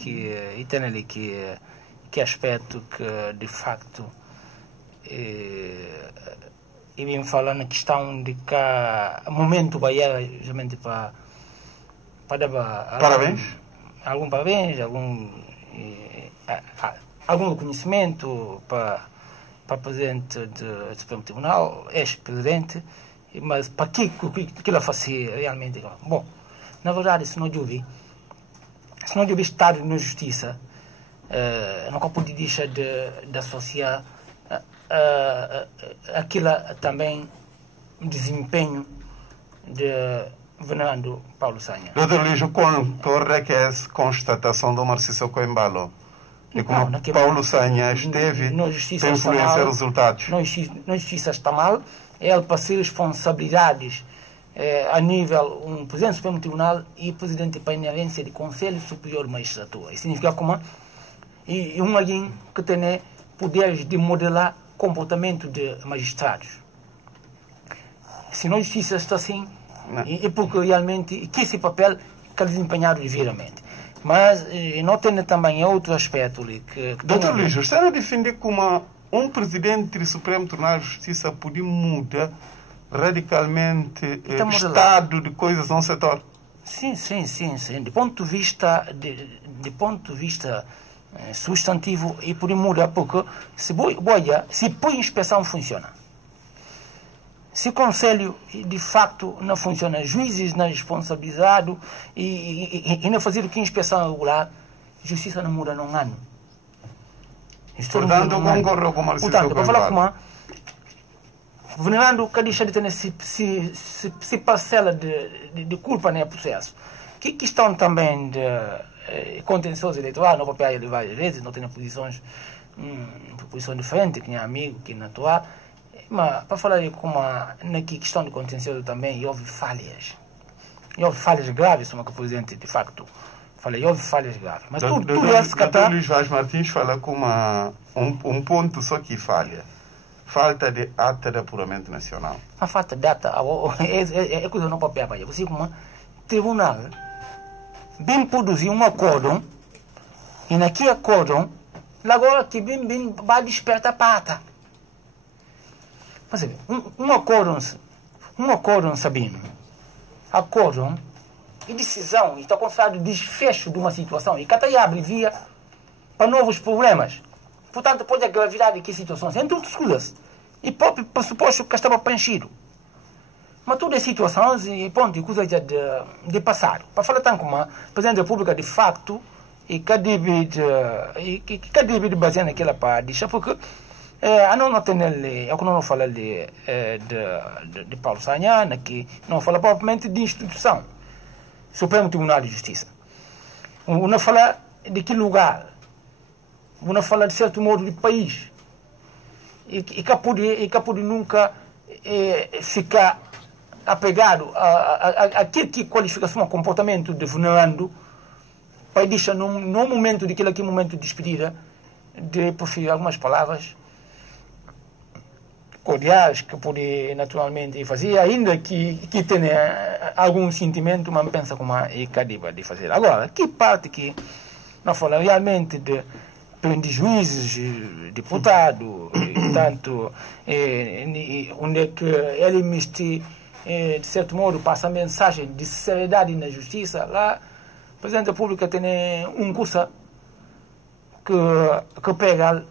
tem ali que aspecto que, de facto, e vim falando na questão de que o momento vai justamente para Parabéns. Algum parabéns, algum reconhecimento para o presidente do Supremo Tribunal, ex-presidente, mas para que ele fazia realmente? Bom, na verdade, se não houve Estado na Justiça, não pode deixar de associar aquilo também desempenho de Fernando Paulo Sanha. Doutor Luís, concorda que essa constatação do Marciso Coimbalo de como Paulo Sanha esteve para influenciar os resultados? Na Justiça está mal, ele para ser responsabilidades a nível Presidente do Supremo Tribunal e Presidente de Painelência de Conselho Superior de Magistratura. Isso significa como alguém que tem poderes de modelar comportamento de magistrados. Se na Justiça está assim, é porque realmente que esse papel que é desempenhado devidamente. Mas não tem também outro aspecto ali que Doutor Luís, você não defende como um presidente do Supremo Tribunal de Justiça pode mudar radicalmente o estado de coisas no setor? Sim. De ponto de vista substantivo, e pode mudar porque se a inspeção funciona, se o Conselho de facto não funciona, juízes não responsabilizados e não fazer o que a inspeção regular, a justiça não muda num ano. Portanto, concordo com o Marciso Coimbalo. Portanto, para falar com o Fernando, que deixa de ter se parcela de culpa no processo. Que questão também de contencioso eleitoral, não papel ele várias vezes, não tem posição diferente, que nem amigo, que não atuar. Mas, para falar como na questão de contencioso também, houve falhas. Houve falhas graves, como o presidente de facto falei, houve falhas graves. Mas tudo é Doutor Luís Vaz Martins fala como um ponto só que falha. Falta de ata de apuramento nacional. A falta de ata é coisa não papel. Você como tribunal bem produzir um acordo e naquele acordo agora que bem vai despertar para ata. Mas um acordo sabendo, acordo e decisão, está considerado desfecho de uma situação e que até abre via para novos problemas. Portanto, pode a gravidade de que situações, entre outras coisas, e próprio pressuposto que estava preenchido. Mas todas as situações e ponto de coisa de passado. Para falar tanto como a Presidente da República de facto e que deve de basear naquela parte, deixa porque não tem ele, eu não falo de Paulo Sanha, que não fala propriamente de instituição, Supremo Tribunal de Justiça. Não fala de que lugar, não fala de certo modo de país, e que pode nunca ficar apegado àquilo que qualificação, comportamento de Fernando, para deixar no momento daquele momento de despedida, de proferir algumas palavras cordiais que pode naturalmente fazer, ainda que tenha algum sentimento, mas pensa como é cabível de fazer. Agora, que parte que não fala realmente de juízes, deputados, tanto onde é que ele de certo modo passa a mensagem de seriedade na justiça, lá o Presidente da República tem um curso que pega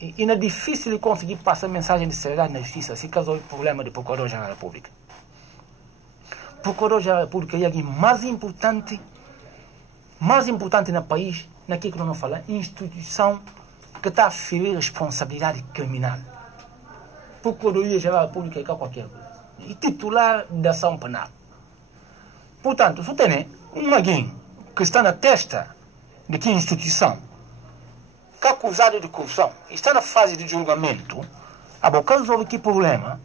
e é difícil de conseguir passar a mensagem de seriedade na justiça se caso houve problema de Procurador-Geral da República. Procurador-Geral da República é alguém mais importante no país, naquilo que não fala, instituição que está a ferir responsabilidade criminal. Procuradoria-Geral da República é qualquer coisa. E titular da ação penal. Portanto, se tem alguém que está na testa de que instituição que é acusado de corrupção, está na fase de julgamento, caso resolve que problema,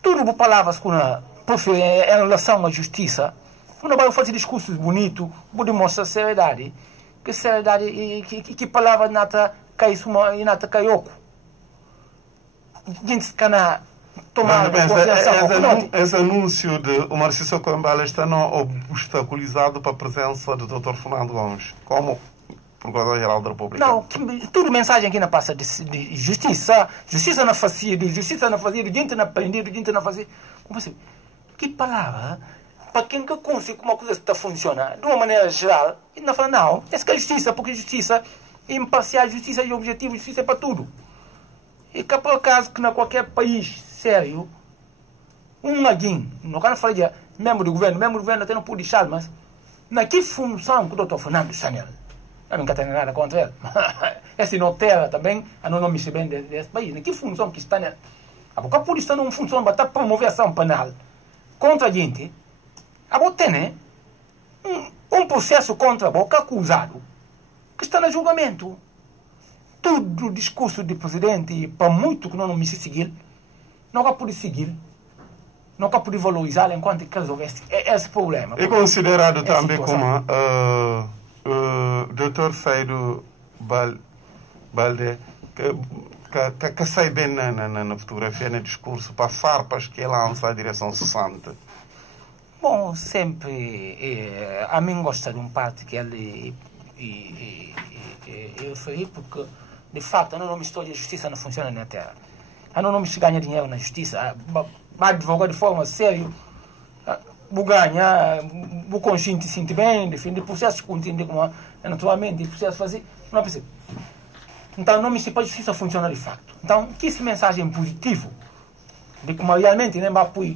tudo por palavras que em relação à justiça, não vai fazer discursos bonitos, vou demonstrar seriedade, que palavra nata cai suma e nata cai oco. Gente que na tomar esse anúncio de o Marciso Coimbalo está obstaculizado para a presença do Dr. Fernando Gomes, como Procurador-Geral da República. Não, tudo mensagem aqui não passa de justiça. Justiça não fazia, gente não prendia, gente não fazia. Como assim? Que palavra para quem que consiga como a coisa está funciona de uma maneira geral, e não fala, não, essa que é justiça, porque justiça é imparcial, justiça é objetivo, justiça é para tudo. E que por acaso que em qualquer país sério, alguém, não quero falar de membro do governo até não pode deixar, mas na que função que o Dr. Fernando Sanel, eu não tenho nada contra ele, esse notera também, a não me se bem desse país, na que função que está nele? A boca pode estar numa função para promover ação penal contra a gente, a boca tem um processo contra a boca acusado que está no julgamento. Todo o discurso do presidente, para muito que não me seguir, não vai poder seguir, não vai poder valorizar enquanto que resolve esse problema. É considerado também como o Dr. Feido Balde, que sai bem na fotografia, no discurso, para farpas que ele lança a direção 60. Bom, sempre a mim gosta de parte que ele referi, porque de fato, eu não me estou de justiça não funciona na terra. Eu não me ganha dinheiro na justiça. Mas advogar de forma séria, vou ganhar, vou consciente se sentir bem, defender processos que entender como naturalmente, processos fazer, não precisa. Então, não me se pode justiça funciona de fato. Então, que essa mensagem positiva de como realmente não vai apoiar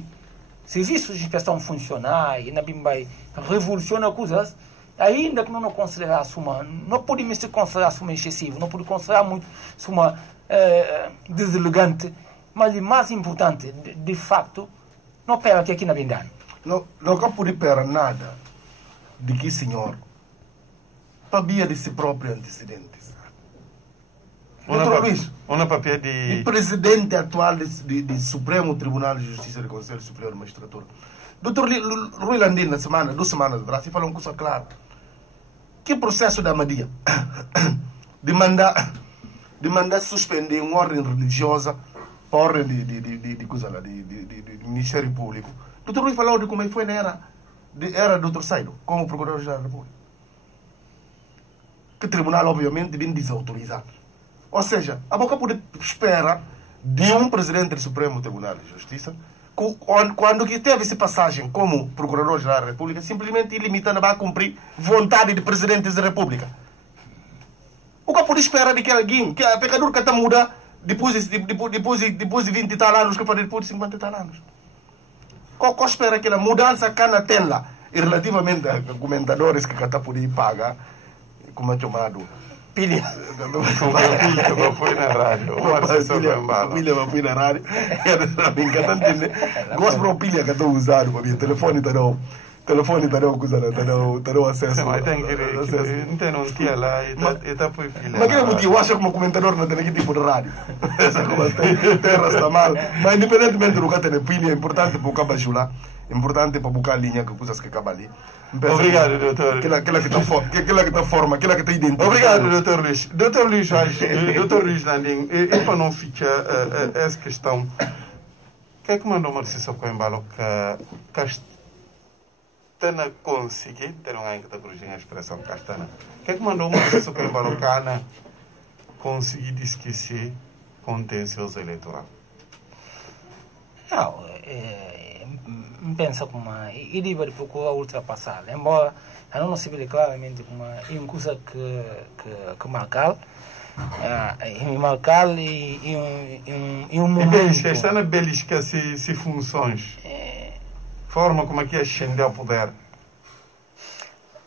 serviços de inspeção funcionar e não vai revolucionar coisas. Ainda que não considerar uma, não podemos considerar uma excessivo, não podemos considerar muito uma deselegante, mas o mais importante, de fato, não pera que aqui na Bindane. Não pode esperar nada de que senhor sabia de si próprio antecedentes. Doutor Luís, o presidente atual do Supremo Tribunal de Justiça do Conselho Superior de Magistratura, doutor Rui Landim, na semana, 2 semanas atrás, falou uma coisa clara. Que processo da Madia de mandar suspender uma ordem religiosa para a ordem de Ministério Público. O Dr. Rui falou de como foi na era do Dr. Saido, como Procurador-Geral da República. Que o tribunal, obviamente, vem desautorizado. Ou seja, a boca pode esperar de um presidente do Supremo Tribunal de Justiça, quando que teve essa passagem como Procurador-Geral da República, simplesmente limitando a cumprir vontade de Presidente da República. O que pode esperar de que alguém, que a pecador que está muda depois de 20 e tal anos, que pode depois de 50 e tal anos. O que espera que a mudança cá na tela, e relativamente a comentadores que está por aí paga, como é chamado, pilha. Pilha foi na rádio. Pilha foi na rádio. Gosto para o pilha que estou usando para mim. Telefone está não. Telefone está não acesso. Mas tem que não tinha lá e está por pilha. Mas que eu acho que o comentador não tem que tipo de rádio. Essa como terra está mal. Mas independentemente do que tem pilha, é importante para o cabo lá. É importante para buscar a linha que coisas que acaba ali. Obrigado, doutor. Aquela que está forma, aquela que está identificada. Obrigado, doutor Luís. Doutor Luís Landim, e para não ficar essa questão, o que é que mandou Marcelo Coimbalo que Castana conseguir, ter um que está corrigindo a expressão Castana, o que é que mandou Marcelo Coimbalo que conseguir esquecer contencioso eleitoral? Não, pensa como ele vai procurar ultrapassar, embora eu não se vê claramente como uma coisa que marcar e um momento. Está na belisca se funções, forma como é que ascende ao poder.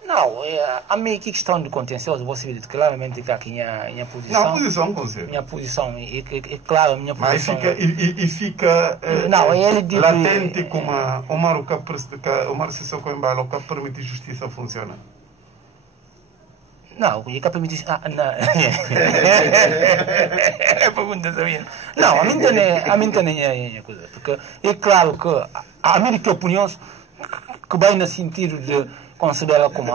Não, a minha questão de contencioso, você vê claramente que aqui minha posição. Não, a posição, com certeza. Minha posição, é claro, a minha posição. Mas fica não, ele diz, latente como o Marcelo Coimbalo que permite justiça funciona. Não, ele que permite. Não. É pergunta sabia. Não, a mim também é coisa. Porque é claro que a minha opinião que vai no sentido de considera como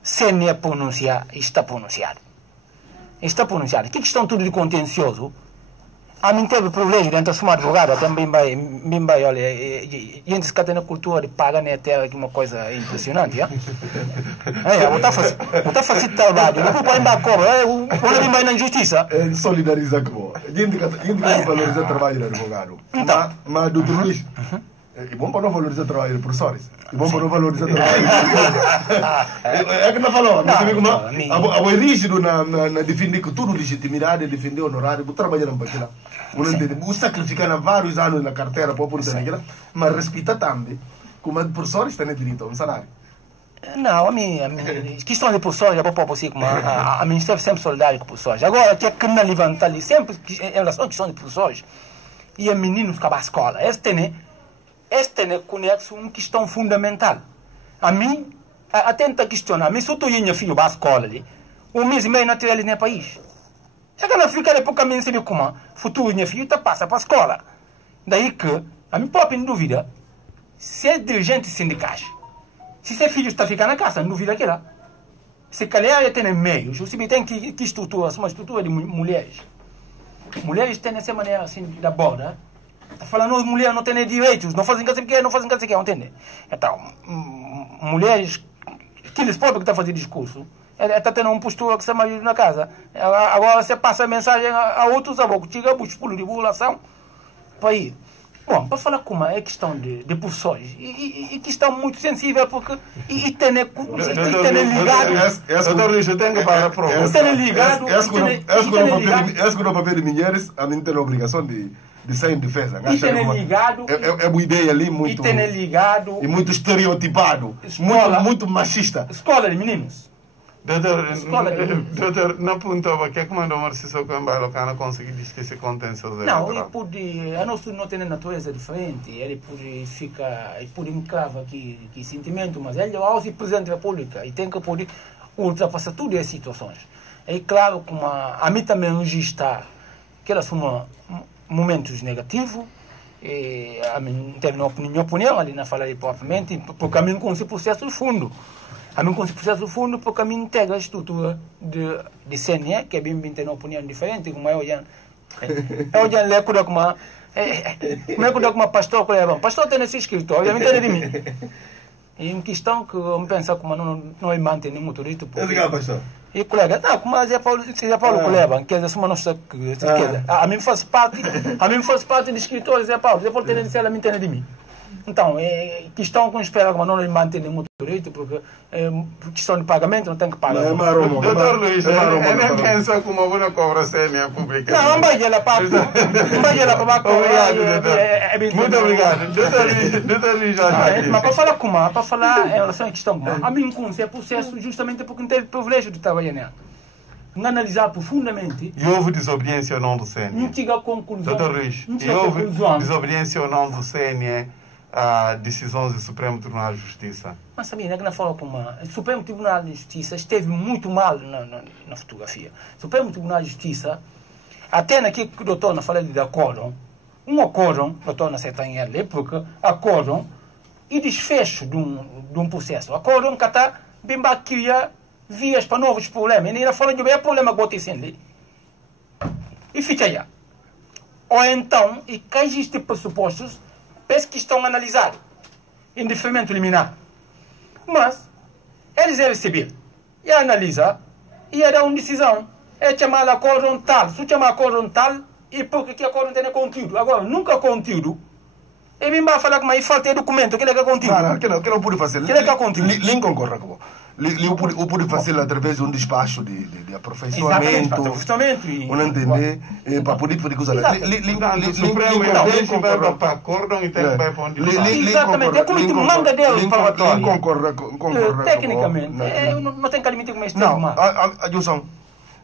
se não é pronunciar, está pronunciado. Está pronunciado. Que questão tudo de contencioso, a mim teve privilégio dentro da sua advogada, também vai, olha, gente que tem a cultura de pagar na terra, que é uma coisa impressionante, vou fazer trabalho, depois vai embora cobra, vou vai na justiça. Solidarizar com a gente que valoriza o trabalho do advogado. Então, mas doutor Luís, É bom para não valorizar o trabalho de professores. É bom para não valorizar o trabalho. É que não falou. Mas também como é rígido na defender que tudo legitimidade, defender honorário, trabalhar para aquilo. Não entende? O sacrificar vários anos na carteira para poder aquilo, mas respeita também como os professores têm direito a um salário. Não, a questão de professores, eu vou assim, como a Ministério sempre solidário com professores. Agora, que é que não levanta ali, sempre em relação à questão de professores, e a meninos que vão à escola, este é conhece uma questão fundamental. A mim, atenta questionar, mas se eu estou indo filho para a escola ali, um mês e meio não tirei ele nem país. É que não fica depois caminho sabe como, futuro minha filha passa para a escola. Daí que, a minha própria dúvida, se é dirigente sindical, se seu filho está ficando na casa, não duvida que lá. Se calhar tem meios, você tem que estrutura, uma estrutura de mulheres. Mulheres têm essa maneira assim da borda. Está falando que mulheres não têm direitos, não fazem coisa que não fazem coisa que entende? Então, mulheres que eles próprios que estão fazendo discurso, está tendo uma postura que se ajuda na casa. Agora você passa a mensagem a outros avós, tira os pulos de população para ir. Bom, para falar como é questão de professores, e questão muito sensível, porque e tem ligado... Doutor Luís, eu tenho que parar para o... Tem ligado... Esse no papel de mulheres, a mim tem a obrigação de sair em defesa. E tem ligado... É uma ideia ali muito... E tem ligado... E muito estereotipado, muito machista. Escola de meninos. Doutor, não apontava que é que mandou Marciso Coimbra que não conseguiu esquecer contenções. Não, ele pode, a nossa não tem natureza diferente, ele pode encravar que sentimento, mas ele é o presidente da República e tem que poder ultrapassar todas as situações. É claro que a mim também registra que ela são momentos negativos, e a mim tem minha opinião ali na fala propriamente, porque a mim com esse processo de fundo. A mim com esse processo de fundo, porque a mim integra a estrutura de CNE, que é bem tem uma opinião diferente, como eu já leio como uma pastor, pastor tem esse escritor, obviamente tem de mim. E em questão que eu penso como não é manter nenhum motorista. Pastor? E colega, não, como é Paulo Coleba, que é uma nossa a mim faz parte de escritores, Zé Paulo tem de ser a mim tem de mim. Então, é questão que eu espero que não mantém nenhum direito, porque por questão de pagamento não tem que pagar. Doutor Luís, eu não penso como eu não cobro CNA pública. Não vai lá para Obrigado, doutor. Muito obrigado. Doutor Luís, mas para falar em relação à questão, a mim com esse processo justamente porque não teve privilégio de trabalhar nela. Não analisar profundamente. E houve desobediência ou não do CNE? Não chega a conclusão. Doutor Luís, e houve desobediência ou não do CNE a decisões do Supremo Tribunal de Justiça? Mas sabia, não é que não fala como o Supremo Tribunal de Justiça esteve muito mal na fotografia. O Supremo Tribunal de Justiça, até naquilo que o doutor não fala de acórdão, o doutor não acerta em ele, porque acórdão e desfecho de um processo. Acórdão que está bem cria vias para novos problemas. E ainda fala de bem problema que acontecendo. E fica aí. Ou então, e que existem pressupostos, penso que estão analisados em deferimento liminar. Mas, eles receber, e analisar, e dar uma decisão. É chamar acordo tal. Se chamar acordo tal, e porque que acordo tem conteúdo. Agora, nunca conteúdo. E bem vai falar que mas falta documento, que é conteúdo. Claro, que não pode fazer. Que é conteúdo. Lincoln concorda com eu pude fazer através de um despacho de aperfeiçoamento. Não entender, para poder usar. Supremo vai para acordo e tem que vai para onde vai. Exatamente, é como que manda dele para o concorda. Tecnicamente, não tem que admitir como este não, Adilson,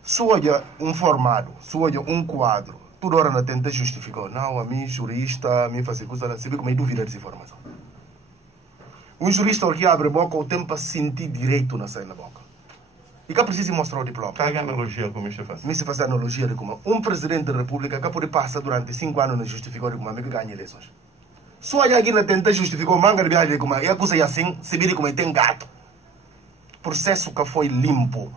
se olha um formado, se olha um quadro, toda hora não tenta justificar. Não, a mim, jurista, a mim fazer coisa, você vê como é dúvida dessa informação. Um jurista que abre a boca, o tempo para sentir direito na sair na boca. E que precisa mostrar o diploma. Qual é a analogia como você faz? Me se faz a analogia de como um presidente da república que pode passar durante 5 anos a justificar como que ganha eleições. Só alguém não tenta justificar o manga de viagem como é a coisa é assim, se vira como tem gato. Processo que foi limpo.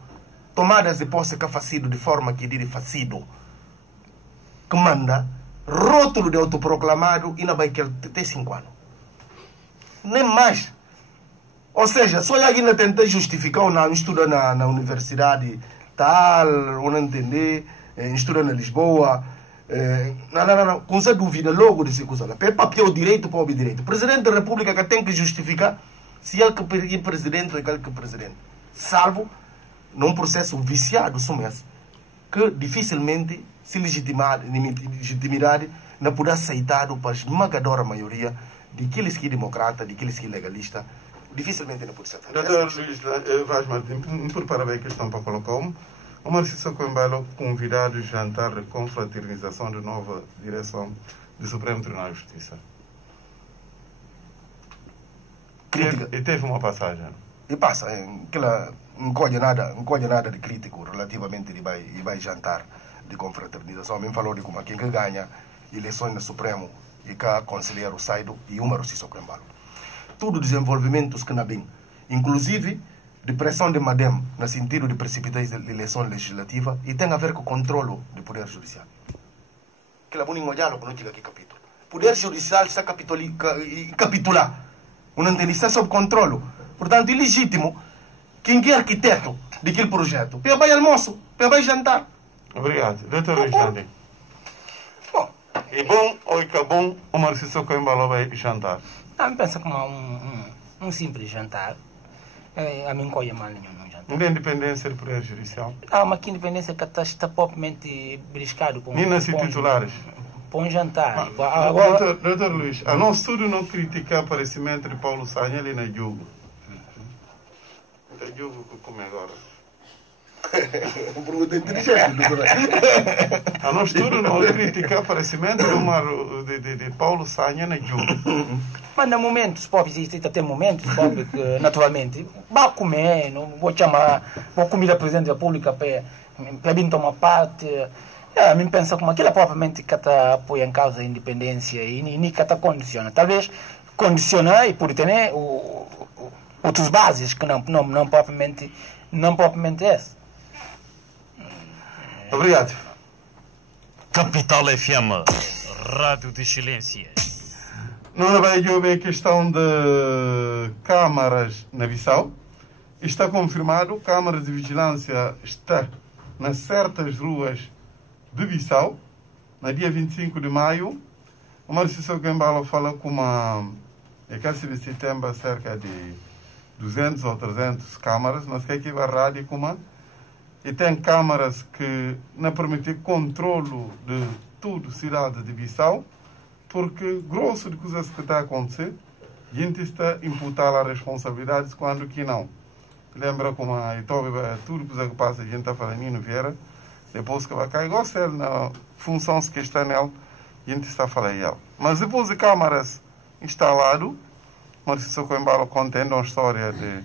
Tomadas de posse que facido de forma que diz facido. Que manda rótulo de autoproclamado e não vai querer ter 5 anos. Nem mais. Ou seja, só alguém tenta justificar ou não estuda na universidade tal, ou não entender, estuda na Lisboa, Não. Com essa dúvida, logo disse coisa. É papel direito para o direito. O Presidente da República que tem que justificar se ele que é presidente ou aquele que é presidente. Salvo num processo viciado, sumesse, que dificilmente se legitimidade não poderá aceitado para a esmagadora maioria daqueles que é democrata, daqueles que é legalista, dificilmente não pode ser feito. Doutor Luís Vaz Martins, me prepara bem a questão para colocar-me. O Marciso Coimbalo convidado a jantar de confraternização de nova direção do Supremo Tribunal de Justiça. Crítica. E teve uma passagem. E passa, não colhe nada de crítico relativamente de vai jantar de confraternização. Me falou de como quem que ganha eleições no Supremo e que conselheiro Saido e o Marciso Coimbalo. Tudo desenvolvimentos que não bem, inclusive de pressão de Madem no sentido de precipitar a eleição legislativa e tem a ver com o controle do Poder Judicial. Que é bonito olhar quando chega aqui capítulo. O Poder Judicial está capitular. Não tem está sob controle. Portanto, é ilegítimo quem é arquiteto daquele projeto. Para vai almoço, para vai jantar. Obrigado. Doutor Luís Landim. Bom, É bom ou é bom o Marciso Coimbalo vai jantar? eu penso como um simples jantar. A mim colhe mal nenhum jantar. Da independência do Poder Judicial? Há uma independência que está propriamente briscado com Nem nas titulares? para um jantar. Doutor Luís, a nosso estudo não critica o aparecimento de Paulo Sanha ali na Jugo. É Jugo que come agora. Pergunta inteligente, doutor. A nosso estudo não critica o aparecimento de Paulo Sanha na Jugo. Mas no momento, os povos existem até momentos, povos que naturalmente vão comer, não vou chamar, vou comer a Presidente da República para vir tomar parte. A mim pensa como aquilo provavelmente que está apoia em causa a independência e nem que está condiciona. Talvez condiciona e por ter outras bases que não propriamente essa. Obrigado. Capital FM, Rádio de Excelência. Não vai haver questão de câmaras na Bissau. Está confirmado, câmaras de vigilância está nas certas ruas de Bissau. No dia 25 de maio, o Marciso Coimbalo fala com em 15 de setembro, cerca de 200 ou 300 câmaras. Nós que aqui vai rádio como e tem câmaras que não permitem controle de toda a cidade de Bissau, porque grosso de coisas que está a acontecer, a gente está a imputar as responsabilidades quando que não. Lembra como a Itobe, tudo que passa, a gente está falando em Vieira, depois que vai cair, gosta na função que está nela, a gente está a falar ela. Mas depois de câmaras instalado, Marciso Coimbalo contendo uma história de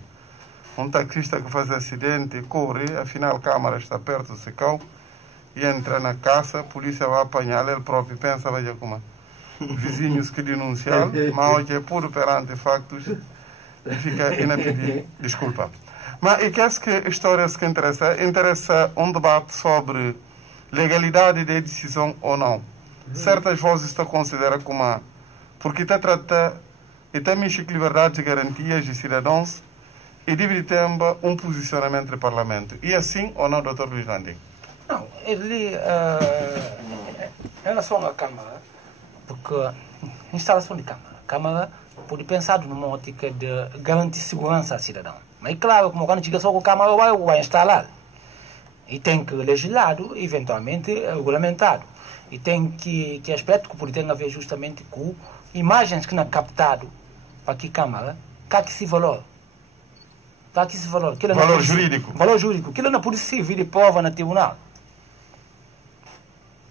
um taxista que faz acidente e corre, afinal a câmara está perto do secão, e entra na casa, a polícia vai apanhar, ele próprio pensa, veja como vizinhos que denunciaram, mas hoje é puro perante factos e fica a pedir desculpa. Mas e que histórias que interessa um debate sobre legalidade de decisão ou não. Certas vozes estão consideradas como porque está tratando e também com liberdades e garantias de cidadãos e deve ter um posicionamento do Parlamento. E assim ou não, Dr. Luís Landim? Não, ele em relação à Câmara, porque a instalação de Câmara, a Câmara pode pensar numa ótica de garantir segurança ao cidadão. Mas claro, como quando chega só com a Câmara vai instalar. E tem que legislado, eventualmente regulamentado. E tem que aspecto que pode ter a ver justamente com imagens que não é captado para que Câmara, que se valor. Que esse valor. Valor jurídico. Valor jurídico. Aquilo não pode servir de prova no tribunal.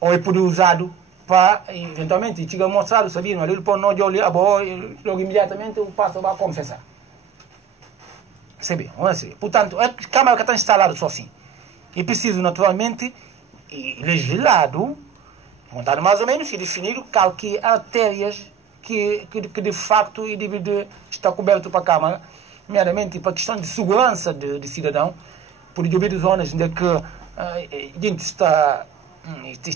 Ou é pode usado para, eventualmente, chega mostrado, sabia, mas ele pode não olhar, logo imediatamente o pastor vai confessar. Percebe? Portanto, a Câmara que está instalada só assim. E preciso, naturalmente, legislado, contado mais ou menos, e definido qual que artérias que de facto deve estar coberto para a Câmara, nomeadamente para a questão de segurança de cidadão, por haver zonas onde a gente está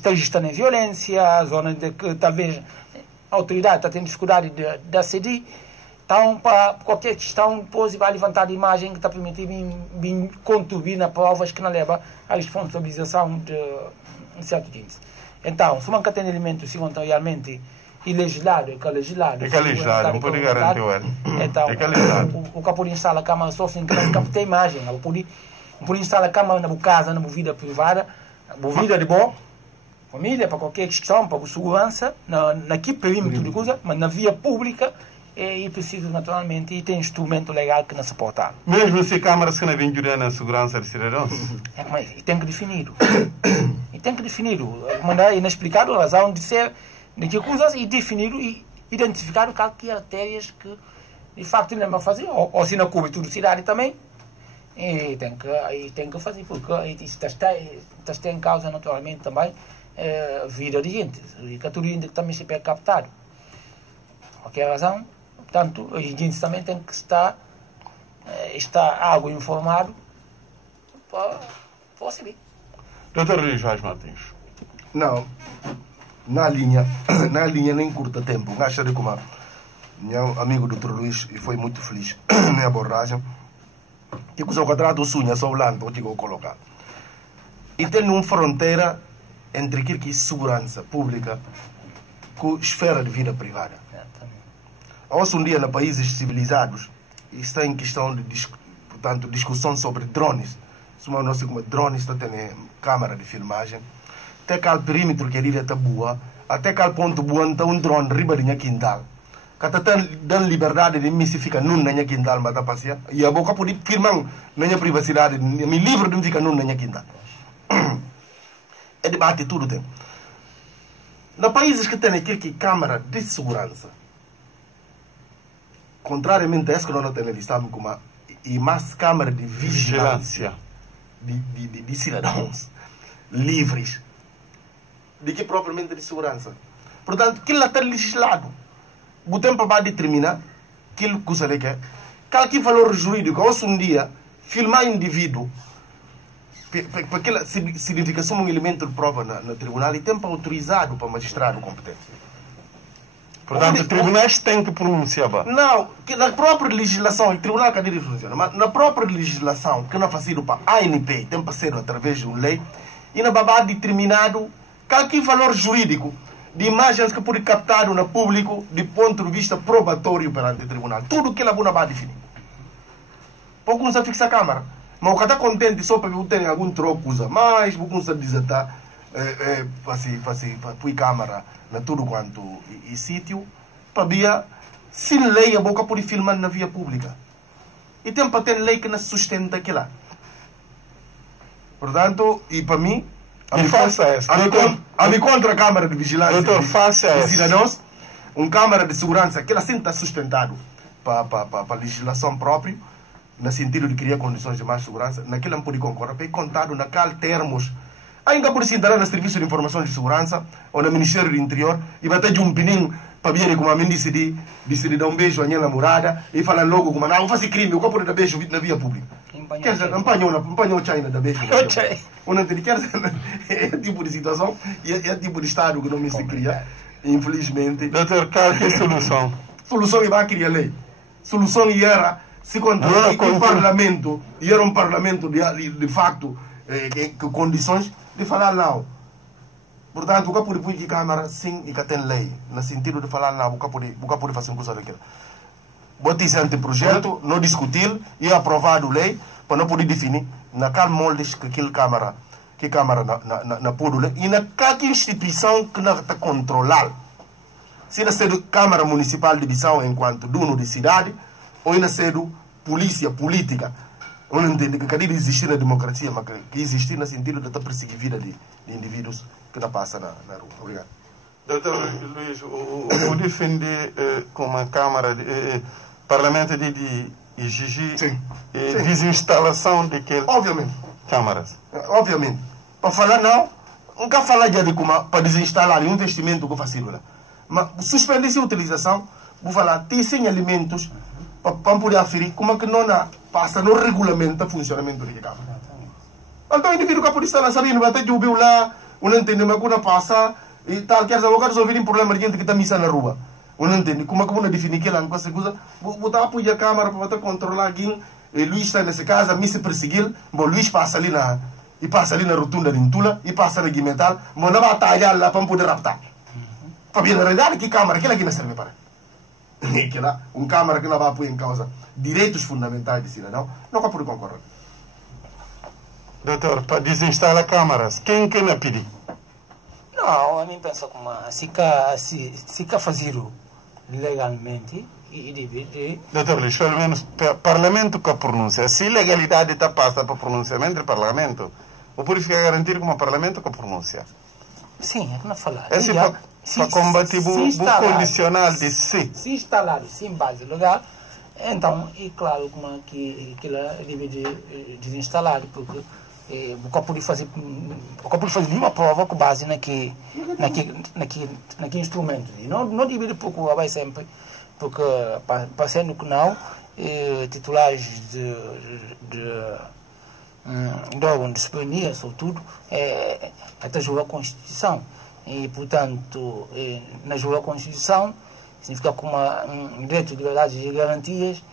registrando em violência, zonas onde que talvez a autoridade está tendo dificuldade de aceder, Então, para qualquer questão, depois vai levantar a imagem que está permitindo contribuir na provas que não leva à responsabilização de certo índice. Então, se não tem elementos que são realmente ilegislados, que é legislado, não pode garantir então, o que pode instalar a câmera só sem captar a imagem, pode instalar a câmera na casa, na vida privada, na vida de boa, família, para qualquer questão, para a segurança, naquele perímetro de coisa, mas na via pública, e precisa naturalmente, e tem instrumento legal que não se pode dar. Mesmo se câmaras que não vêm ajudar a segurança de cidadãos? E tem que definir. Mas é inexplicado a razão de ser de que coisas e definir e identificar quais critérios que de facto lembra fazer, ou se na cobertura da cidade também, e tem que fazer, porque está em causa naturalmente também vida de gente, e que tudo gente também se perde captado. Qualquer razão, portanto, a gente também tem que estar algo informado para seguir. Dr. Luís Vaz Martins. Não, na linha nem curta tempo. Acho que como meu amigo Dr. Luís foi muito feliz na abordagem. E que o quadrado sunha só olhando o que eu colocar. E tem uma fronteira entre aquilo que é segurança pública com esfera de vida privada. Hoje um dia, nos países civilizados, está em questão de portanto, discussão sobre drones. Suma nós como drones está tendo câmara de filmagem. Até aquele perímetro que ele está boa, até aquele ponto boa, então um drone riba de minha quintal. Que está dando liberdade de me se fica num na minha quintal, mas está passear. E a boca pode firmar na minha privacidade, me livre de me ficar num na minha quintal. É debate tudo tem. Nos países que têm aqui que câmara de segurança, contrariamente a isso que nós não temos, estamos com e mais câmara de vigilância de cidadãos livres de que propriamente de segurança. Portanto, aquilo está legislado. O tempo vai determinar aquilo que você quer. Qual que valor jurídico? Hoje um dia, filmar indivíduo, para aquela significação um elemento de prova no tribunal, e tempo autorizado para o magistrado competente. Portanto, os tribunais têm que pronunciar. Não, que na própria legislação, o tribunal cadê funciona, mas na própria legislação, que não é feito para a ANP, tem para ser através de uma lei, e na babá determinado qualquer valor jurídico de imagens que pode captar no público de ponto de vista probatório perante o tribunal. Tudo que ela vai definir. Pouco não se fixa a câmara. Mas o que está contente só para ter algum troco, usa mais, pouco não se desatar, para pôr câmara na tudo quanto e sítio, para via, sem lei a boca pode filmar na via pública. E tem para ter lei que não sustenta aquilo. Portanto, e para mim, a me contra a Câmara de Vigilância de Cidadãos, uma Câmara de Segurança que ela sempre está sustentado para a legislação própria, no sentido de criar condições de mais segurança, naquilo não pode concorrer, porque contado naqueles termos, ainda por se entrar no Serviço de Informação de Segurança ou no Ministério do Interior, e vai ter de um pininho para vir como a mim decidi dar um beijo à minha namorada e falar logo como não, fazer crime, eu vou dar beijo na via pública. Quer dizer, empanhou o China da beijo. Quer dizer, é tipo de situação e é tipo de estado que não me se cria, infelizmente. Doutor, qual é a solução? Solução vai criar lei. Solução era se controlar o parlamento, e era um parlamento de facto, com condições de falar não. Portanto, o que pode pôr que Câmara sim e que tem lei, no sentido de falar não, o que pode fazer uma coisa daquela. Botar esse anteprojeto, não discutir e aprovado a lei, para não poder definir naquele molde que aquele Câmara na pôr lei, e naquela instituição que não está controlada. Se não ser Câmara Municipal de Bissau enquanto dono de cidade, ou ainda ser polícia política, eu não entendo que cadê existir na democracia, mas que existir no sentido de perseguir a vida de indivíduos que não passam na rua. Obrigado. Doutor Luís, o defender como a Câmara, Parlamento de exigir desinstalação daquelas câmaras? Obviamente. Para falar não, nunca falar de como para desinstalar um investimento que eu faço lá. Mas suspender essa utilização, vou falar, tem 100 elementos para poder aferir como é que não passa no regulamento de funcionamento da Câmara. Então o indivíduo que pode estar na salinha, vai ter que ouvir lá, não entende, mas quando passa, e tal, quer dizer, eu quero resolver um problema de gente que está missa na rua. não entende como é que você define aquilo, não sei coisa, botar apoio a câmara para botar controlar aqui, e Luís está nessa casa, me se perseguir, bom, Luís passa ali na rotunda de Ntula, e passa na Guimental, bom, não vai talhar lá para poder raptar. Para ver na realidade, que câmara, aquilo aqui não serve para. Câmara que não vai apoiar em causa direitos fundamentais do cidadão, não vai poder concorrer. Doutor, para desinstalar câmaras, quem não pedi? Não, a mim pensa como se quer fazer legalmente e deve. Doutor Luís, pelo menos parlamento que pronuncia. Se legalidade está passa para pronunciamento do parlamento, o por fica garantir como o parlamento que pronuncia. Sim, é que não falar. É assim para combater o condicional de si. Se instalado, sim, base legal, então, é claro como que ela deve desinstalar, porque nunca pude fazer nenhuma prova com base naquele instrumento. Não deve procurar vai sempre, porque parecendo que não, titulares de órgão de soberania, sobretudo, até julgar a Constituição. E, portanto, na julgar a Constituição, significa como um direito de liberdades e garantias,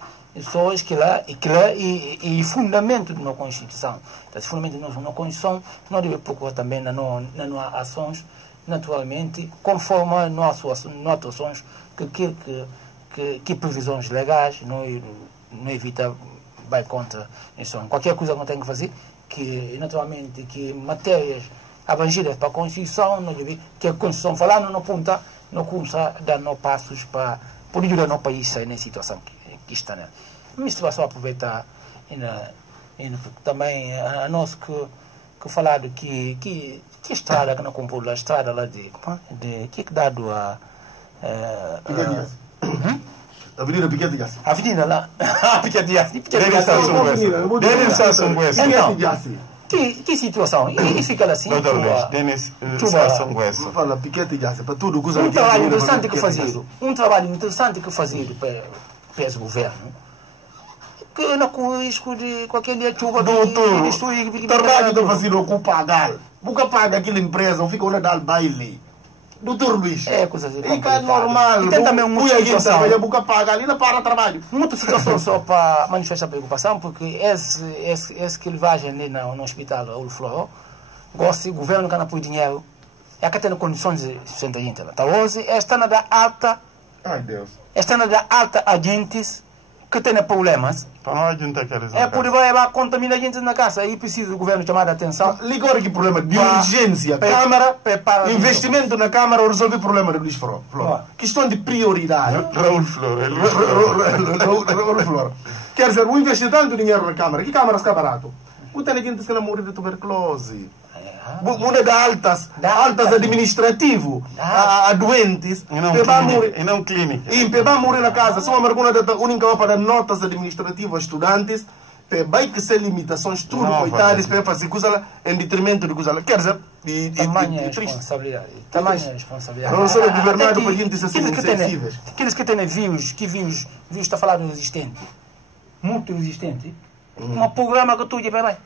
só e fundamento de uma Constituição. Então, esse fundamento de uma Constituição não deve procurar também nas ações, naturalmente, conforme as atuações que previsões legais não evita vai contra isso. Qualquer coisa que não tem que fazer, que naturalmente que matérias abrangidas para a Constituição, não deve, que a Constituição falar, não aponta, não começa a dar passos para ajudar no país sair na situação que está nela. Mas se vai só aproveitar também a nós que falado que estrada que não comprou a estrada lá de que dado a Avenida Piquet de Gassi. Avenida lá. Piquet de Gassi. Denis Sassonguesso. Que situação? E fica assim. Doutor Luís, Denis Sassonguesso. Fala Piquet de Gassi, para tudo que usa um trabalho interessante que fazer. Um trabalho interessante que fazer para esse governo. Que não corre risco de qualquer dia de chuva. Doutor, o trabalho de fazer o pagar. Nunca paga aquela empresa, não fica onde dá o baile. Doutor Luís, é coisa de é normal. E tem também muita situação. Vai buscar pagar ali, não para trabalho. Muita situação só para manifestar preocupação, porque esse que ele vai ali no hospital, o Floro, gosta, o governo que não põe dinheiro, é que tem condições de sustentar a gente. Então hoje, esta na da alta, ai Deus, esta na da alta agentes que tem problemas. Para não adiantar aqueles. É por vai contaminar a gente na casa. Aí precisa o governo chamar a atenção. Ligou aqui problema de urgência. Câmara, investimento na Câmara resolve o problema de Luís Floro. Questão de prioridade. Raul Floro. Raul Floro. Quer dizer, o investir tanto dinheiro na Câmara, que Câmara está barato? O inteligente que não morre de tuberculose. Muda de altas administrativo a doentes e não clínica e vai morrer na casa só uma mergulha da única para notas administrativas a estudantes vai que ser limitações tudo coitadas para fazer coisa em detrimento de coisa quer dizer tamanha responsabilidade não sou governado para gente ser insensíveis aqueles que têm views está falando resistente muito resistente um programa que tu vai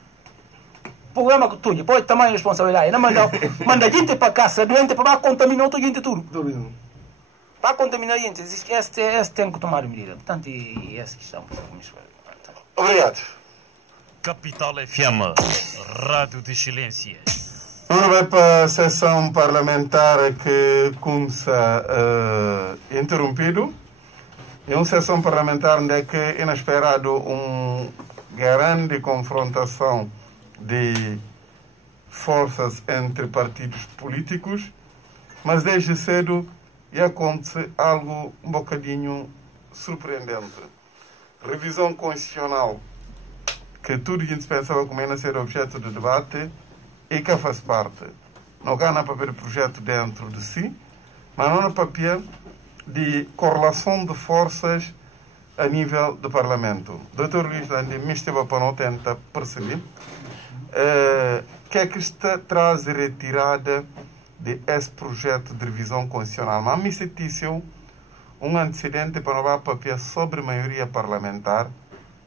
programa que tu depois tamanho responsabilidade não manda gente para casa doente para contaminar outra gente tudo para contaminar gente este tem que tomar medida portanto essa questão obrigado. Capital FM, Rádio de Excelência. Agora vai para a sessão parlamentar que começa interrompido. É uma sessão parlamentar onde é que é inesperado grande confrontação de forças entre partidos políticos, mas desde cedo já acontece algo um bocadinho surpreendente. Revisão constitucional, que tudo a gente pensava como ia ser objeto de debate, e que faz parte. Não há na papel de projeto dentro de si, mas não no papel de correlação de forças a nível do Parlamento. Dr. Luís Landi me esteve para não tentar perceber que é que está traz retirada de esse projeto de revisão constitucional. Mas me sentiu um antecedente para não papel sobre maioria parlamentar,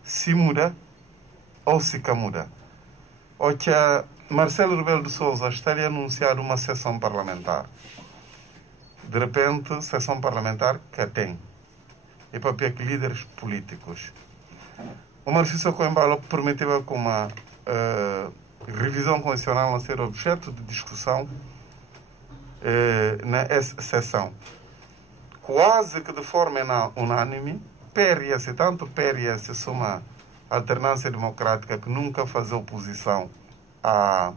se muda ou se muda. Ou que Marcelo Rebelo de Sousa está a anunciar uma sessão parlamentar. de repente, sessão parlamentar que tem. E papel que líderes políticos. O Marciso Coimbalo permitiu que uma revisão constitucional não ser objeto de discussão na sessão. Quase que de forma unânime, PRS, tanto PRS uma alternância democrática que nunca faz oposição a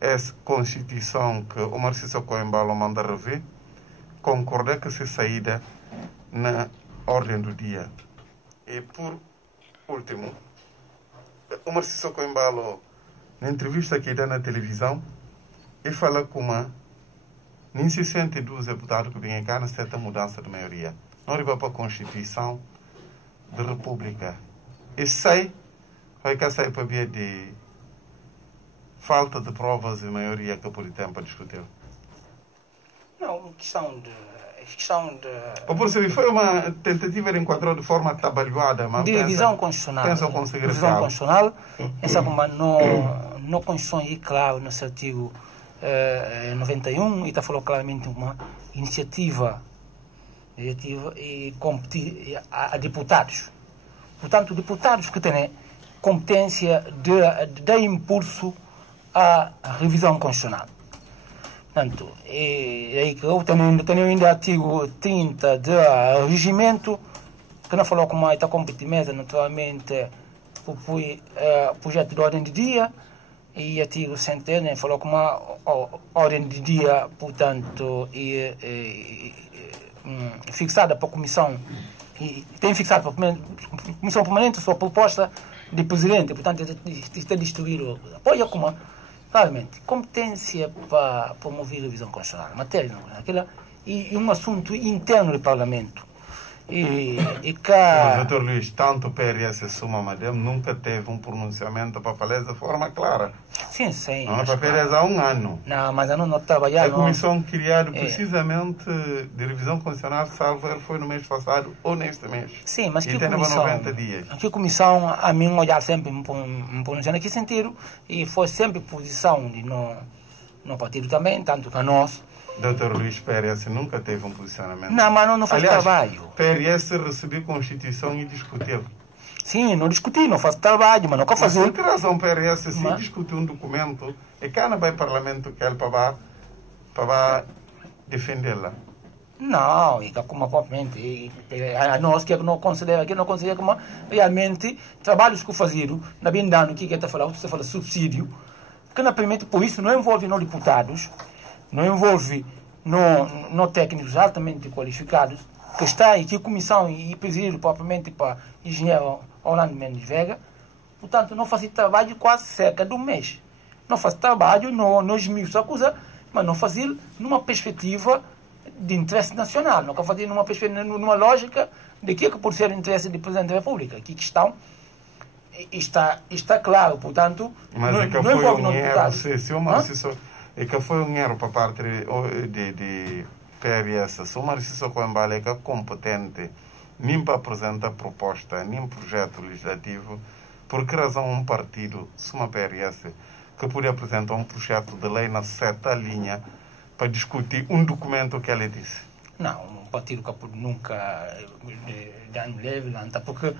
essa Constituição que o Marciso Coimbalo manda rever, concorda que se saída na ordem do dia. E por último, o Marciso Coimbalo, na entrevista que dá na televisão, ele fala como nem 62 deputados que vêm cá nessa mudança de maioria. Não arriba para a Constituição da República. E sai, vai cá sair para ver de falta de provas de maioria que por tempo a discutir. Não, questão de Ou por ser, foi uma tentativa de encontrar de forma trabalhada, mas de revisão constitucional. Pensa conseguir revisão constitucional, essa como não Constituição é claro no seu artigo 91 e está falando claramente uma iniciativa e competir a deputados. Portanto, deputados que têm competência de dar impulso à revisão constitucional. Portanto, é aí que eu tenho ainda o artigo 30 do regimento, que não falou como está competente, naturalmente, por projeto de ordem de dia, e o artigo 100 falou como a ordem de dia, portanto, fixada para a comissão, e tem fixado para a comissão permanente sua proposta de presidente, portanto, está distribuído. Apoia como claramente, competência para promover a revisão constitucional, matéria, aquela, e um assunto interno do Parlamento. E cá... Doutor Luís, tanto o PRS Suma Madem nunca teve um pronunciamento para falar de forma clara. Sim, sim. Não é para PRS há um ano. Não, mas eu não trabalhava... A comissão criada precisamente de revisão constitucional, salvo foi no mês passado ou neste mês. Sim, mas que comissão... 90 dias. Que comissão, a mim, olhar sempre um pronunciamento nesse sentido, e foi sempre posição de no partido também, tanto que a nós. Dr. Luís PRS nunca teve um posicionamento. Não, mas não faz trabalho. PRS recebeu a Constituição e discutiu. Sim, não discuti, não faz trabalho, mas nunca fazer. Por que razão PRS se discutir um documento e cá não vai parlamento que ele para defendê-la? Não, e como propriamente, a nós que não considera como realmente trabalhos que faziam, na bem dano que está falando, você fala subsídio, que não permite, por isso não envolve não deputados, não envolve não técnicos altamente qualificados, que está e que a comissão e presidido propriamente para engenheiro Orlando Mendes Vega, portanto não faz trabalho quase cerca de um mês. Não faz trabalho, não esmiuça a coisa, mas não faz numa perspectiva de interesse nacional, não faz numa perspectiva, numa lógica de que pode ser o interesse do Presidente da República. Que questão está claro, portanto, mas não envolve não deputados. E que foi um erro para parte de PRS. Se o Marciso Coimbalo é competente nem para apresentar proposta, nem projeto legislativo, por que razão um partido, se uma PRS, que podia apresentar um projeto de lei na certa linha para discutir um documento que ele disse? Não, um partido que nunca já não leve, porque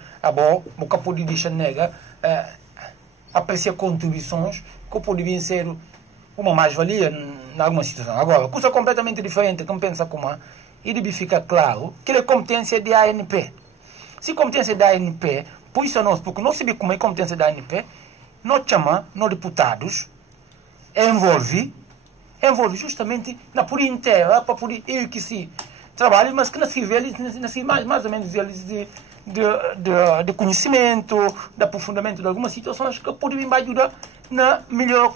o que pode deixar nega apreciar contribuições que poderiam ser uma mais-valia em alguma situação. Agora, coisa completamente diferente, que pensa como e deve ficar claro que é competência da ANP. Se competência da ANP, por isso nós, porque nós sabemos como é competência da ANP, nós chamamos, nós deputados, envolve justamente na por inteira, para poder ir que se trabalhe, mas que não se vê mais ou menos de conhecimento, de aprofundamento de algumas situações que podem ajudar na melhor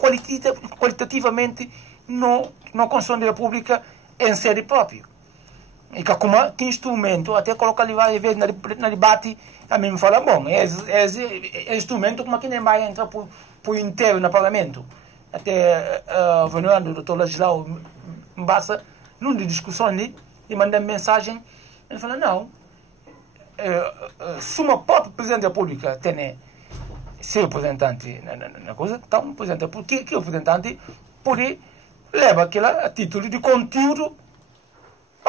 qualitativamente na Constituição da República em sede própria. E que instrumento, até colocar ali várias vezes na debate, a mim me fala, bom, é instrumento como que nem vai entrar por inteiro no Parlamento. Até o venerando doutor Legislau Mbassa, numa discussão ali, e mandei mensagem, ele fala, não, se uma própria Presidente da República tem ser representante na coisa, então o Presidente, porque o representante pode levar aquela a título de conteúdo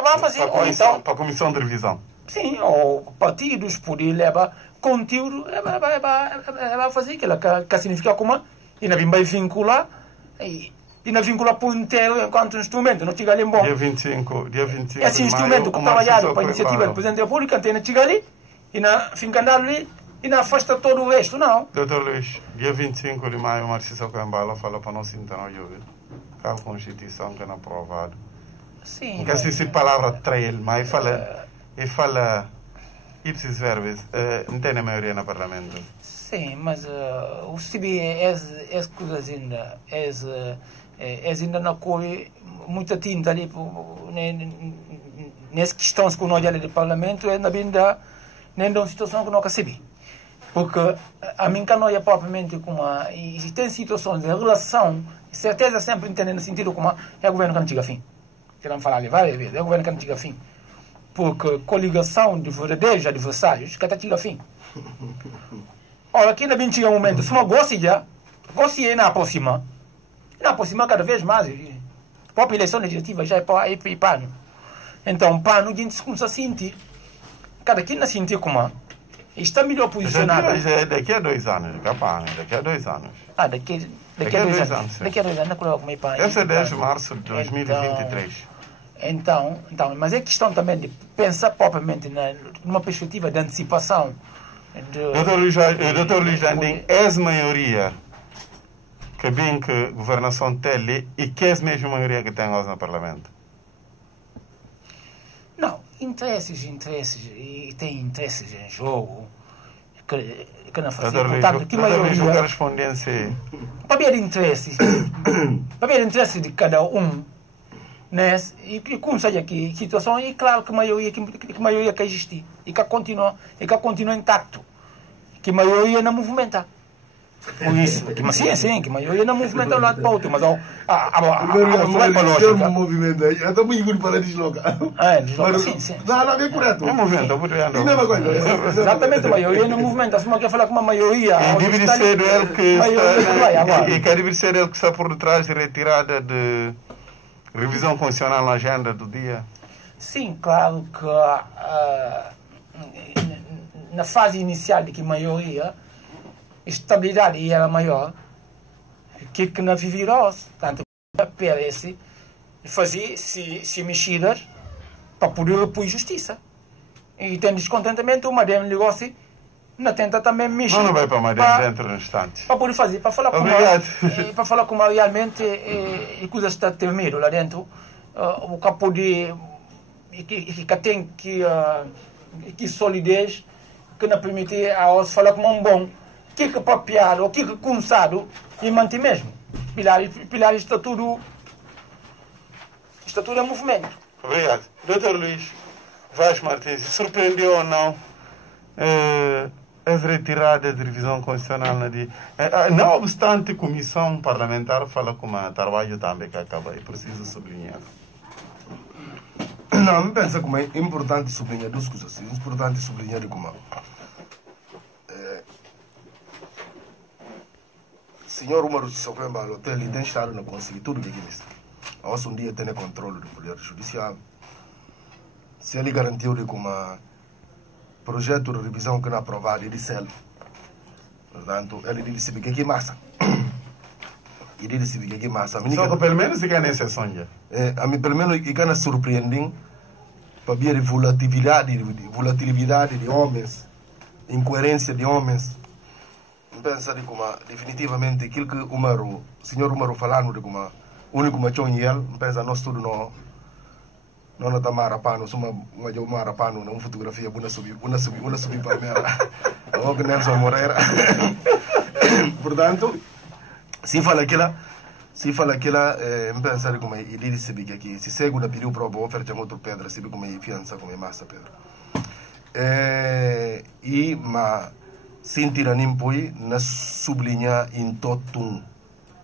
Para fazer, ou então... Para a comissão de revisão. Sim, ou partidos podem levar conteúdo, vai fazer aquilo, que significa como, e não vai vincular, e não vincular por inteiro enquanto instrumento, não chega ali bom. Dia 25 esse instrumento que trabalhado para a iniciativa do Presidente da República, tem que chegar ali, e não fica andando ali, e não afasta todo o resto, não. Doutor Luís, dia 25 de maio, o Marcelo Coimbala fala para nós então, a Constituição que não é aprovada. Sim. Que assim se palavra trail, mas fala ipsis verbis, não tem a maioria no Parlamento. Sim, mas o CIB é coisas ainda, ainda não corre muita tinta ali nessas questões que nós olhamos do Parlamento, ainda nem de uma situação que nós recebemos. Porque a mim que não é propriamente como e tem situações de relação, certeza sempre entendendo no sentido como é o governo que não chega a fim. Queremos falar ali várias vezes, é o governo que não chega a fim. Porque coligação de verdadeiros adversários que até chega a fim. Ora, aqui ainda bem chega um momento, se uma gosta na aproxima cada vez mais. A própria eleição legislativa já é para pano. Então, pano, a gente começa a sentir. Cada quem não sentir como está melhor posicionado. Daqui a 2 anos, capaz, daqui a 2 anos. Daqui a 2 anos. Daqui a 2 anos, não coloco meio pano. Esse é 10 de março de 2023. Então, mas é questão também de pensar propriamente numa perspectiva de antecipação. Doutor Luís Landim, és maioria que bem que a governação tem e que és mesmo a maioria que tem hoje no Parlamento? Não, interesses, e tem interesses em jogo que não fazem contato. Que maioria correspondência para ver interesses de cada um, né? E como seja aqui situação, e claro que a maioria que existe e que continua intacto, que a maioria não movimenta. Por isso, que a maioria não movimenta de um lado para o outro, mas o movimento aí, até muito good para deslocar. Desloca, sim. Não, é correto. É movimento, exatamente, a maioria não movimenta. Se uma quer falar com uma maioria... Deve ser ele que está por detrás de retirada de revisão constitucional na agenda do dia. Sim, claro que na fase inicial de que a maioria, a estabilidade era maior que na vivirose. Portanto, parece fazer se mexidas para poder repor justiça. E tem descontentamento, o Madem negócio não tenta também mexer. Não vai para Madem dentro do instante. Para poder fazer, para falar como realmente a coisa está terminada lá dentro. O que pode que tem que solidez que não permite a falar como um bom que papiado ou que começado e manter mesmo pilar está tudo é movimento. Obrigado. Dr. Luís Vaz Martins, surpreendeu ou não as retiradas de revisão constitucional na dia? Não obstante a comissão parlamentar fala como o trabalho também que acaba, é preciso sublinhar. Não, me pensa como é importante sublinhar duas coisas. É importante sublinhar como senhor Umaru Sissoko Hotel tem estado na Conselho tudo que existe. Hoje um dia tem controle do Poder Judicial. Se ele garantiu que como projeto de revisão que não aprovado ele disse, portanto, ele disse que é massa. Ele disse que é massa. Só que pelo menos se ganha exceção já. A mim pelo menos e ganha surpreendente para ver a volatilidade de homens, incoerência de homens. Pensa de como definitivamente aquilo que o senhor Umaru falando de como único machão e ele pensa nós tudo não está marapano suma uma marapano na fotografia buna subir para mim o que Nelson Moreira. Portanto se fala aquilo pensa de como ele disse que aqui se segunda pediu para o oferta outro pedra se como fiança como massa pedra e mas sentir animpoi na sublinhar em totum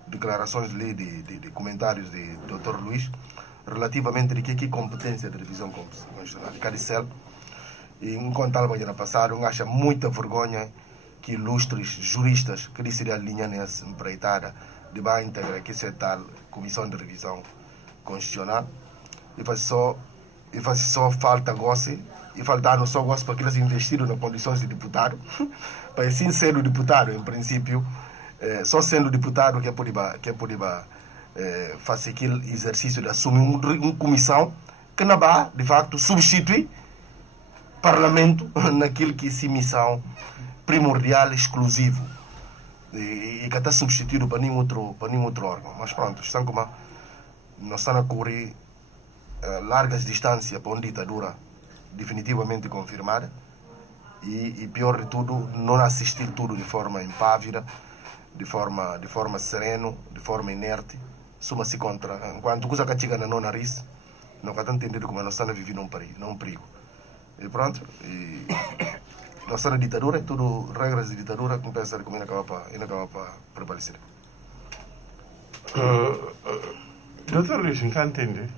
declarações de lei de comentários de Dr. Luís relativamente a que competência de revisão constitucional de Caricel e enquanto algo no passado eu acho muita vergonha que ilustres juristas que decidiram alinhar nessa empreitada de vai integrar que se tal comissão de revisão constitucional e faz só e faz só falta goce, e faltaram só goce para que eles investiram nas condições de deputado, para assim sendo deputado, em princípio, só sendo deputado que pode fazer aquele exercício de assumir uma comissão que não vai, de facto, substituir parlamento naquilo que é missão primordial, exclusivo, e que está substituído para nenhum outro órgão. Mas pronto, estão como nós estamos a cobrir largas distâncias para uma ditadura definitivamente confirmada e pior de tudo, não assistir tudo de forma impávida, de forma sereno, de forma inerte, suma-se contra. Enquanto coisa que chega no nariz, não está entendendo como nós estamos a viver num perigo. E pronto, nós estamos na ditadura, tudo regras de ditadura, como pensar como ainda acaba para prevalecer. Doutor Luís, não entende?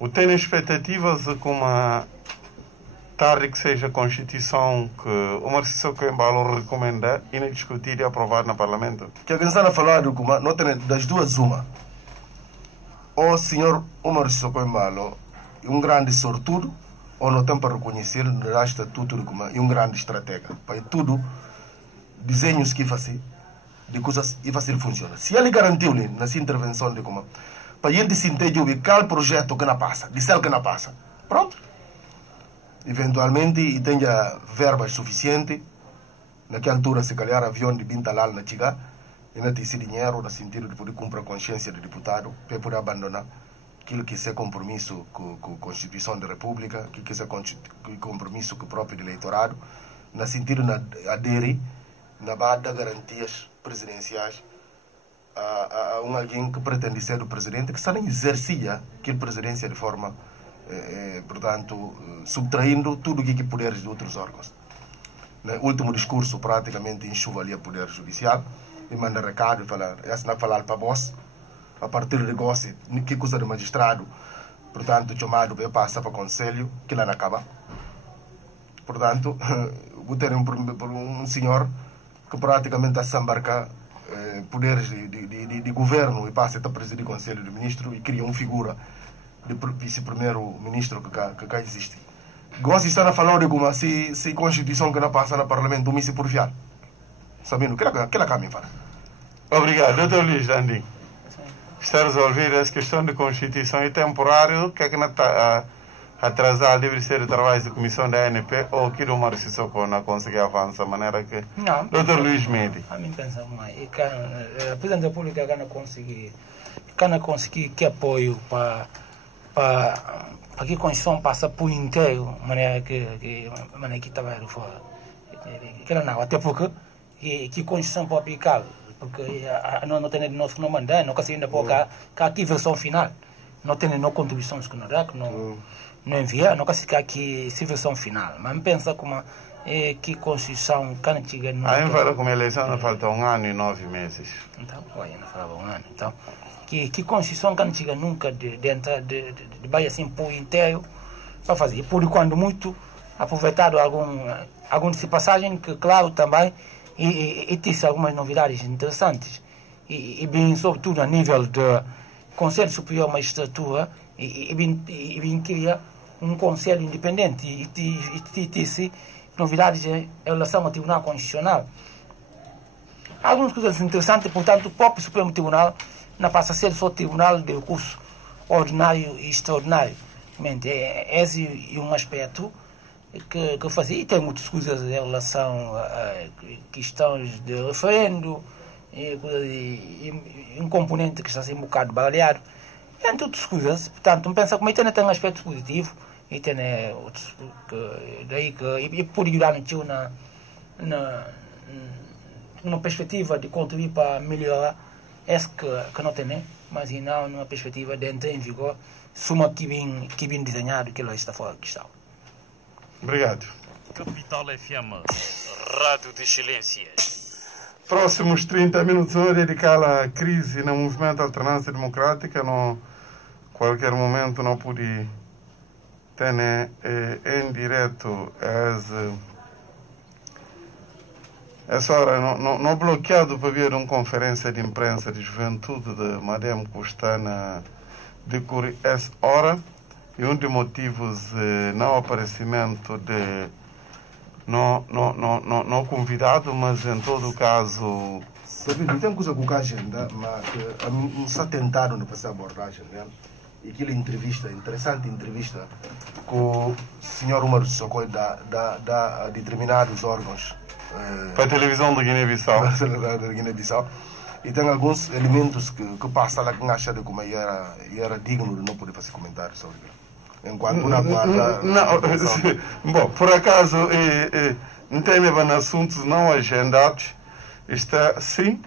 O tem expectativas de como tarde que seja a Constituição que o Marciso Coimbalo recomenda e não discutir e aprovar no Parlamento? Que a gente falar de como, não tem das duas uma. O senhor Marciso Coimbalo é um grande sortudo, ou não tem para reconhecer no estatuto de como é um grande estratega. Para tudo, desenhos que faz, de coisas e fazer funciona. Se ele garantiu-lhe nessa intervenção de como para a gente se entender qual projeto que não passa, de céu que não passa, pronto. Eventualmente, e tenha verbas suficientes, naquela altura, se calhar, avião de Bintalal na Chiga, e não tem esse dinheiro, no sentido de poder cumprir a consciência do deputado, para poder abandonar aquilo que é compromisso com a Constituição da República, aquilo que é compromisso com o próprio eleitorado, no sentido de aderir na base das garantias presidenciais a alguém que pretende ser o presidente, que só nem exercia aquela presidência de forma, portanto, subtraindo tudo o que é poderes de outros órgãos. No último discurso, praticamente, enxuvalia o poder judicial e manda recado e fala, não falar para vós, a partir de gosto, que coisa de magistrado, portanto, chamado para passar para o conselho, que lá não acaba. Portanto, vou ter um senhor que praticamente se embarca poderes de governo e passa a presidir o Conselho de Ministros e cria uma figura de vice-primeiro-ministro que cá existe. Gosto de estar a falar de como se a Constituição que não passa no Parlamento me se porfiar. Sabendo que ela caminha para. Obrigado, doutor Luís Landim. Está a resolver essa questão de Constituição e temporário, que é que não está atrasado, deve ser o trabalho da Comissão da ANP ou que o Marciso Socó não consegue avançar de maneira que... Não. Doutor Luís Medi. A mim pensa mais. A Presidente da República não conseguir que apoio para que a Constituição passe por inteiro, de maneira que estava fora. Que não, até porque que a Constituição pode aplicar, porque não tem nosso não mandar, não consegue ainda pôr cá aqui versão final. Não tem nenhuma contribuição que não dá, que não envia, não consegue aqui essa versão final. Mas pensa como que a Constituição cantiga não. Aí fala como eleição não falta 1 ano e 9 meses. Então, não falava 1 ano. Então, que a Constituição cantiga nunca de vai assim por inteiro para fazer. Por quando muito aproveitado alguma passagem que, claro, também e tem algumas novidades interessantes. E bem, sobretudo, a nível de Conselho Superior de Magistratura, e bem cria um conselho independente e tem novidades em relação ao Tribunal Constitucional. Algumas coisas interessantes, portanto, o próprio Supremo Tribunal não passa a ser só Tribunal de Recurso Ordinário e Extraordinário. Esse é um aspecto que fazia, e tem muitas coisas em relação a questões de referendo, e um componente que está a ser um bocado baleado, entre outras coisas. Portanto, pensa como ele tem um aspecto positivo, e tem outros que pode ajudar numa perspectiva de contribuir para melhorar esse que não tem, mas e não numa perspectiva de entrar em vigor, suma que bem desenhado que lá está fora da questão. Obrigado. Capital FM, Rádio de Excelência. Próximos 30 minutos vão dedicar à crise no movimento Alternância Democrática. No qualquer momento não pude ter em direto essa hora não bloqueado para ver uma conferência de imprensa de juventude de Madame Costana de Curi essa hora e um dos motivos não aparecimento de não convidado, mas em todo caso... Sabe, tem coisa com a agenda, mas não está tentado passar a abordagem dela. E aquela entrevista, interessante entrevista, com o senhor Umar Sissoko da determinados órgãos. Para a televisão da Guiné-Bissau. Da Guiné-Bissau. E tem alguns elementos que passa lá que acha de como era digno de não poder fazer comentários sobre ele. Enquanto na guarda... Bom, por acaso, não tem assuntos não agendados. Está, sim,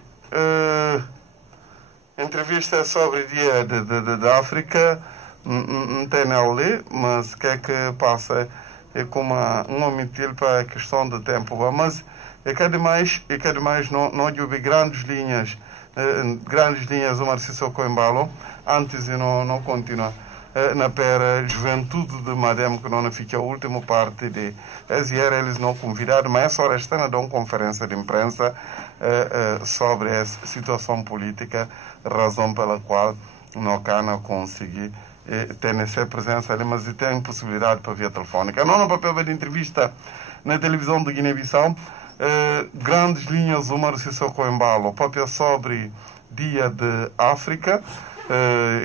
entrevista sobre o dia da África, não tem ali, mas o que é que passa é como um omitir para a questão do tempo. Mas é que demais não houve grandes linhas o Marciso Coimbalo, antes de não continuar. Na pera juventude de Madem, que não fica a última parte de eles não convidaram, mas essa hora está na conferência de imprensa sobre a situação política, razão pela qual não cana conseguir ter essa presença ali, mas tem possibilidade para via telefónica. Não no papel de entrevista na televisão de Guiné-Bissau, grandes linhas o Marciso Coimbalo, papel sobre Dia de África,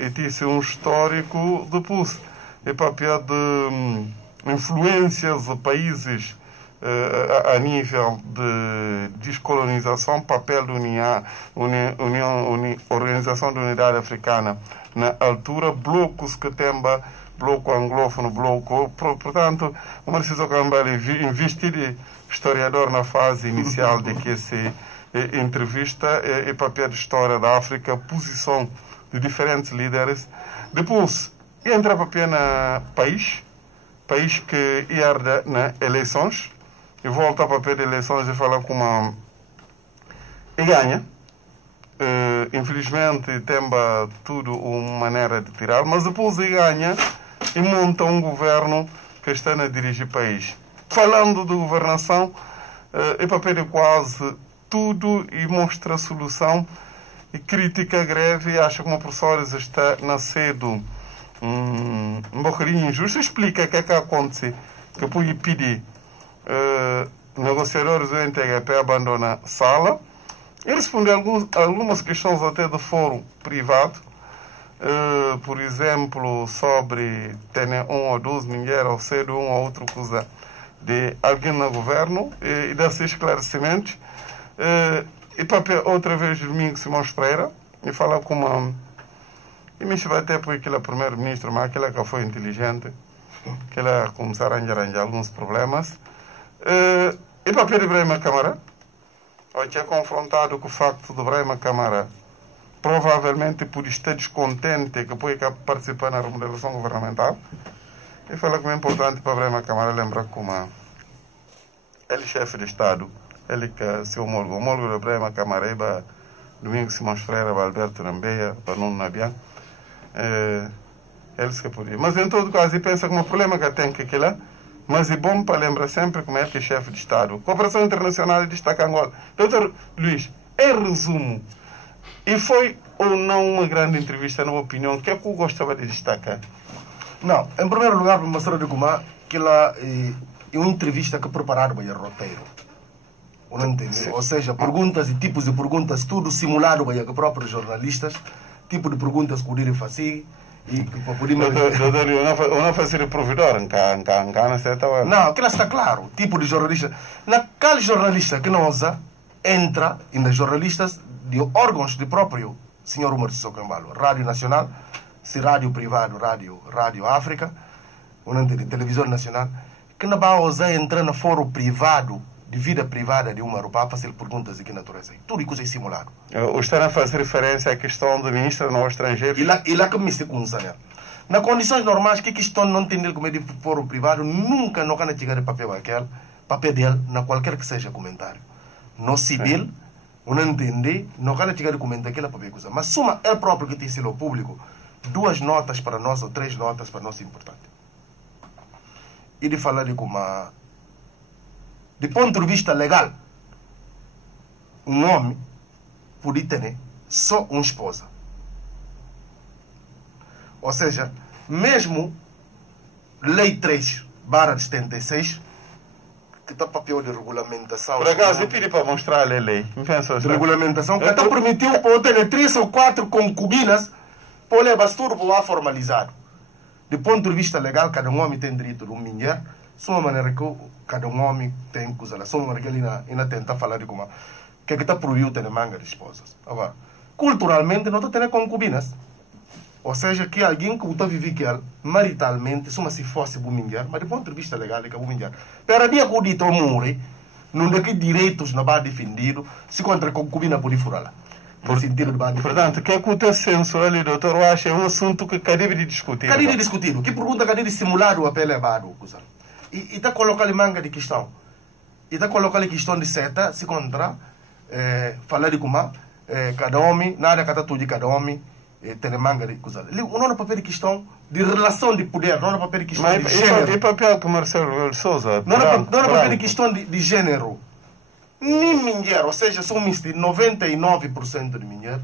e disse um histórico depois e papel de influências de países a nível de descolonização, papel da Organização da Unidade Africana na altura, blocos que tem bloco anglófono, bloco, portanto, o Marciso Coimbalo investir historiador na fase inicial de que se entrevista e papel de história da África, posição de diferentes líderes. Depois, entra para o país que herda nas eleições, e volta para as eleições e fala como e ganha. Infelizmente, tem tudo uma maneira de tirar, mas depois ele ganha e monta um governo que está a dirigir o país. Falando de governação, é papel de quase tudo e mostra a solução e critica a greve e acha que o professor está nascendo um bocadinho injusto. Explica o que é que acontece, que pode pedir negociadores do NTGP abandonar a sala e responder algumas questões até de fórum privado, por exemplo, sobre ter um ou duas mulheres ou ser um ou outro coisa de alguém no governo e desses esclarecimentos. E para outra vez domingo Simões Pereira e fala com e me vai até por aquele primeiro-ministro, mas aquele que foi inteligente, que ele começar a arranjar alguns problemas. E para Pedro Brahima Câmara, que é confrontado com o facto de Brahima Câmara provavelmente por estar descontente que pode participar na remuneração governamental. E fala que é importante para Brahima Câmara lembrar como ele é chefe de Estado, ele que se homólogo de Brahima Câmara e Domingos Simões Freire, Alberto Nambeia, para não Nabian, eles que podiam. Mas em todo caso, ele pensa que o problema que tem que aquilo, mas é bom para lembrar sempre como é que é chefe de Estado. Cooperação Internacional e destaca Angola. Doutor Luís, em resumo, e foi ou não uma grande entrevista, na opinião, o que é que eu gostava de destacar? Não, em primeiro lugar, para mostrar de como aquela é uma entrevista que prepararam para o roteiro. Não entendi. Ou seja, perguntas e tipos de perguntas, tudo simulado para os próprios jornalistas, tipo de perguntas que poderiam fazer. E que poderiam... Eu não fazer provedor, não, aquilo está claro. Tipo de jornalista. Naquele jornalista que não usa, entra e nos jornalistas de órgãos de próprio senhor Umar Sissoko Coimbalo. Rádio Nacional, se rádio privado, Rádio África, televisão nacional, que não vai usar entrar no fórum privado, de vida privada de Umar para fazer perguntas de que natureza. Tudo isso é simulado. O está a fazer referência à questão do ministro não estrangeiro. E lá que me se conhece, né? Nas condições normais, que questão não entender como é de fórum privado, nunca não can chegar de papel dele, na qualquer que seja comentário. No civil, não entender, não can chegar de comentar aquela papel coisa. Mas suma ele próprio que tem sido público, 2 notas para nós ou 3 notas para nós é importante. E de falar de como de ponto de vista legal, um homem pode ter só uma esposa. Ou seja, mesmo Lei 3/76, que está papel de regulamentação. Por acaso, eu pedi para mostrar a lei. Me penso De regulamentação, que está permitindo para ter 3 ou 4 concubinas, para levar tudo para formalizado. Do ponto de vista legal, cada homem tem direito de uma mulher, sua maneira que cada homem tem que usar, sua maneira que ele ainda tenta falar de como que está proibido ter manga de esposas. Agora, culturalmente, não tem concubinas. Ou seja, que alguém que está vivendo maritalmente, se fosse uma mulher, mas do ponto de vista legal, é uma mulher. Para dia que o dito morre, não tem que direitos não vai defendido, se contra a concubina pode furar. No sentido de portanto, o que é que o teu senso ali, doutor, eu acho é um assunto que cadê de discutir? Cadê de discutir? Que pergunta cadê de simular o apelo elevado? E está colocando manga de questão. E está colocando questão de seta, se contra, falar de como, cada homem, nada que está tudo de cada homem, tem manga de coisa. Não é papel de questão de relação de poder, não é papel de questão de gênero. É papel que Marcelo Souza. Não é papel de questão de gênero. Nem mulher, ou seja, são 99% de mulher,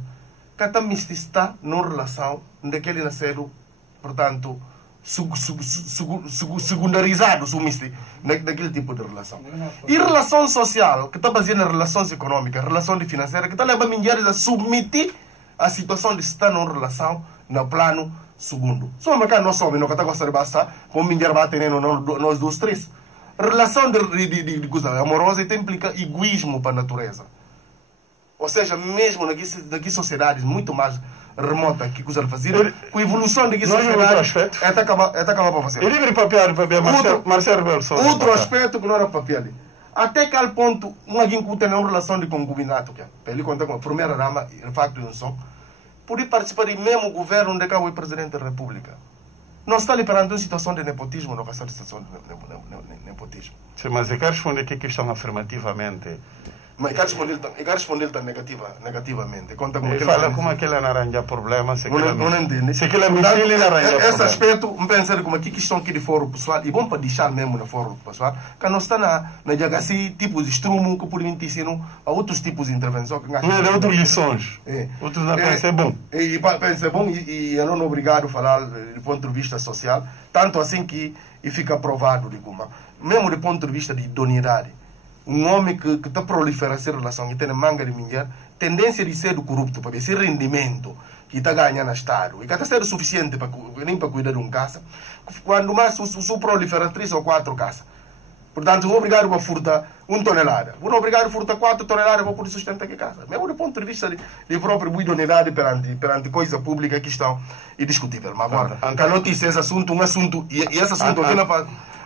que está numa relação daquele nascido, portanto, secundarizado, naquele tipo de relação. E relação social, que está baseada em relações econômicas, relação financeira, que está levando mulheres a submeter a situação de estar numa relação no plano segundo. Só que nós somos, não está gostando de bastar, como mulher vai ter nós dois, três. Relação de coisa amorosa implica egoísmo para a natureza. Ou seja, mesmo naquela sociedades muito mais remota que coisa fazer, com a evolução daquela sociedade, é acabar para fazer. Ele vem papel Marcelo Rebelo Souza. Outro aspecto que não era papel. Até que ponto, alguém que tem uma relação de concubinato, para ele contar com a primeira dama, de facto, não são, pode participar do mesmo governo onde acaba o presidente da República. Não está ali perante uma situação de nepotismo, não vai ser situação de nepotismo. Sim, mas eu quero responder aqui a questão afirmativamente. Mas eu quero responder negativamente. Conta como ele fala como aquele não arranja problema. Não entende. Se aquele mexer, ele não arranja problema. Esse aspecto, eu penso como aqui questão aqui de fórum pessoal, e bom para deixar mesmo no fórum pessoal, que não está na jagaci tipos de estrumo que por mim te ensinam a outros tipos de intervenção. Não é outras lições. Outros não pensam é bom. E pensa é bom e eu não obrigado a falar do ponto de vista social, tanto assim que fica provado de como, mesmo do ponto de vista de idoneidade. Um homem que está proliferando essa relação e tem manga de mulher, tendência de ser corrupto, para esse rendimento que está ganhando no Estado, e que está sendo suficiente nem para cuidar de um casa, quando mais su prolifera 3 ou 4 casas. Portanto, vou obrigar a furtar 1 tonelada. Vou obrigar a furtar 4 toneladas para poder sustentar a casa. Mesmo do ponto de vista de própria idoneidade perante coisa pública que estão indiscutível. Mas agora, a notícia, esse assunto, e esse assunto,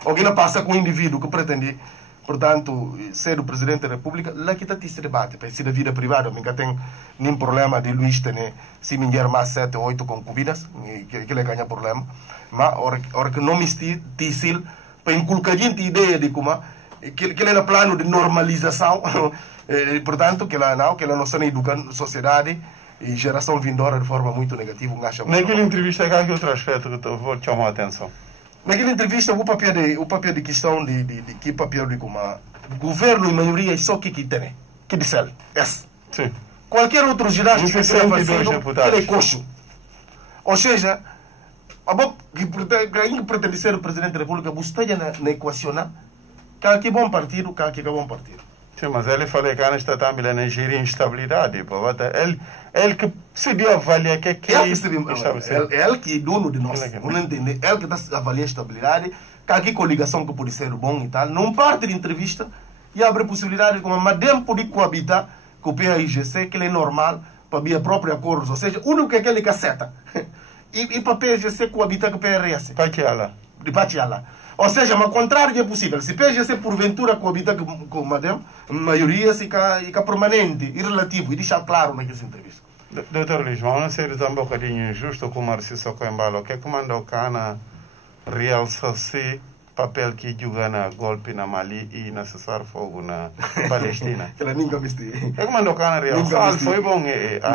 alguém não passa com um indivíduo que pretende, portanto, ser o presidente da República, lá que está esse debate, para ser da vida privada, nunca tem nenhum problema de Luís ter, se mulher mais 7 ou 8 concubinas, que ele ganha problema, mas hora que não me difícil para inculcar a ideia de como que ele é plano de normalização, portanto, que ela não está educando a sociedade e geração vindoura de forma muito negativa. Naquela entrevista, há aqui outro aspecto que eu vou chamar a atenção. Naquela entrevista, o papel de questão de que papel de como governo e maioria é só que tem, que diz ele. Sim. Qualquer outro ginásio que seja ele é coxo. Ou seja, quem pretende ser o presidente da República, você está na equação, que aqui é bom partido, que aqui é bom partido. Sim, mas ele falou que a está também na gerir instabilidade. Ele que se deu avaliar que é ele que é dono de nós, não entende? Ele que está avaliando a estabilidade, que aqui coligação que pode ser bom e tal, não parte de entrevista e abre possibilidade como madem pode coabitar com o PAIGC, que ele é normal para via própria acordos, ou seja, o único que ele caceta e para o PAIGC coabitar com o PRS. De Patiala. Ou seja, mas contrário é possível. Se PGC porventura coabita com madame, maioria fica permanente e relativo, e deixar claro naquelas entrevistas. Doutor Luís, mas não seria também um bocadinho injusto com o Marciso Coimbalo, que é que manda o cana realçar-se papel que joga na golpe na Mali e na cessar fogo na Palestina. Ela nunca me estive. É que manda o cana realçar, foi bom.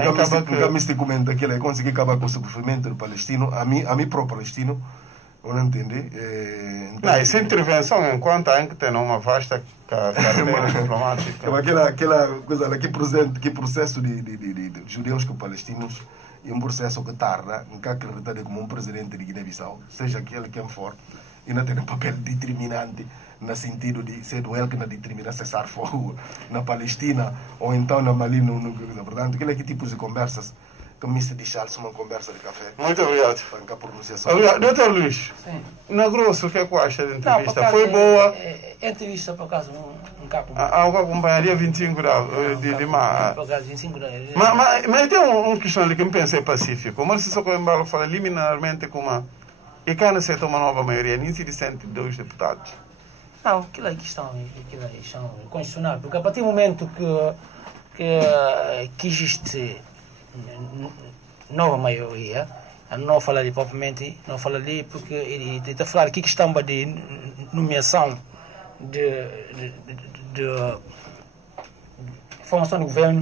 Nunca me estive comenta que ele conseguiu acabar com o sofrimento do palestino, a mim próprio palestino. Não entende? Essa intervenção, enquanto há que tem uma vasta carreira diplomática. Aquela coisa, que processo de judeus com palestinos é um processo que tarda, nunca acreditado como um presidente de Guiné-Bissau, seja aquele quem for, ainda tem um papel determinante no sentido de ser ele que não determina cessar fogo na Palestina ou então na Mali. Portanto, aquele que tipos de conversas que me se deixar-se uma conversa de café. Muito obrigado. Para a pronunciação. Obrigado. Doutor Luís, Sim. na grosso, o que é que acha da Não, entrevista? por acaso, Foi boa? A entrevista, por acaso, um capo. Algo acompanharia 25 de março. Por acaso, 25 de Mas tem uma questão ali que me pensei pacífico. Mas se só Coimbra fala liminarmente como e quando se toma uma nova maioria, nem se sente 2 deputados. Não, aquilo é questão constitucional. Porque a partir do momento que existe nova maioria, não falo ali propriamente, não falo ali porque ele está a falar aqui questão de nomeação de formação do governo,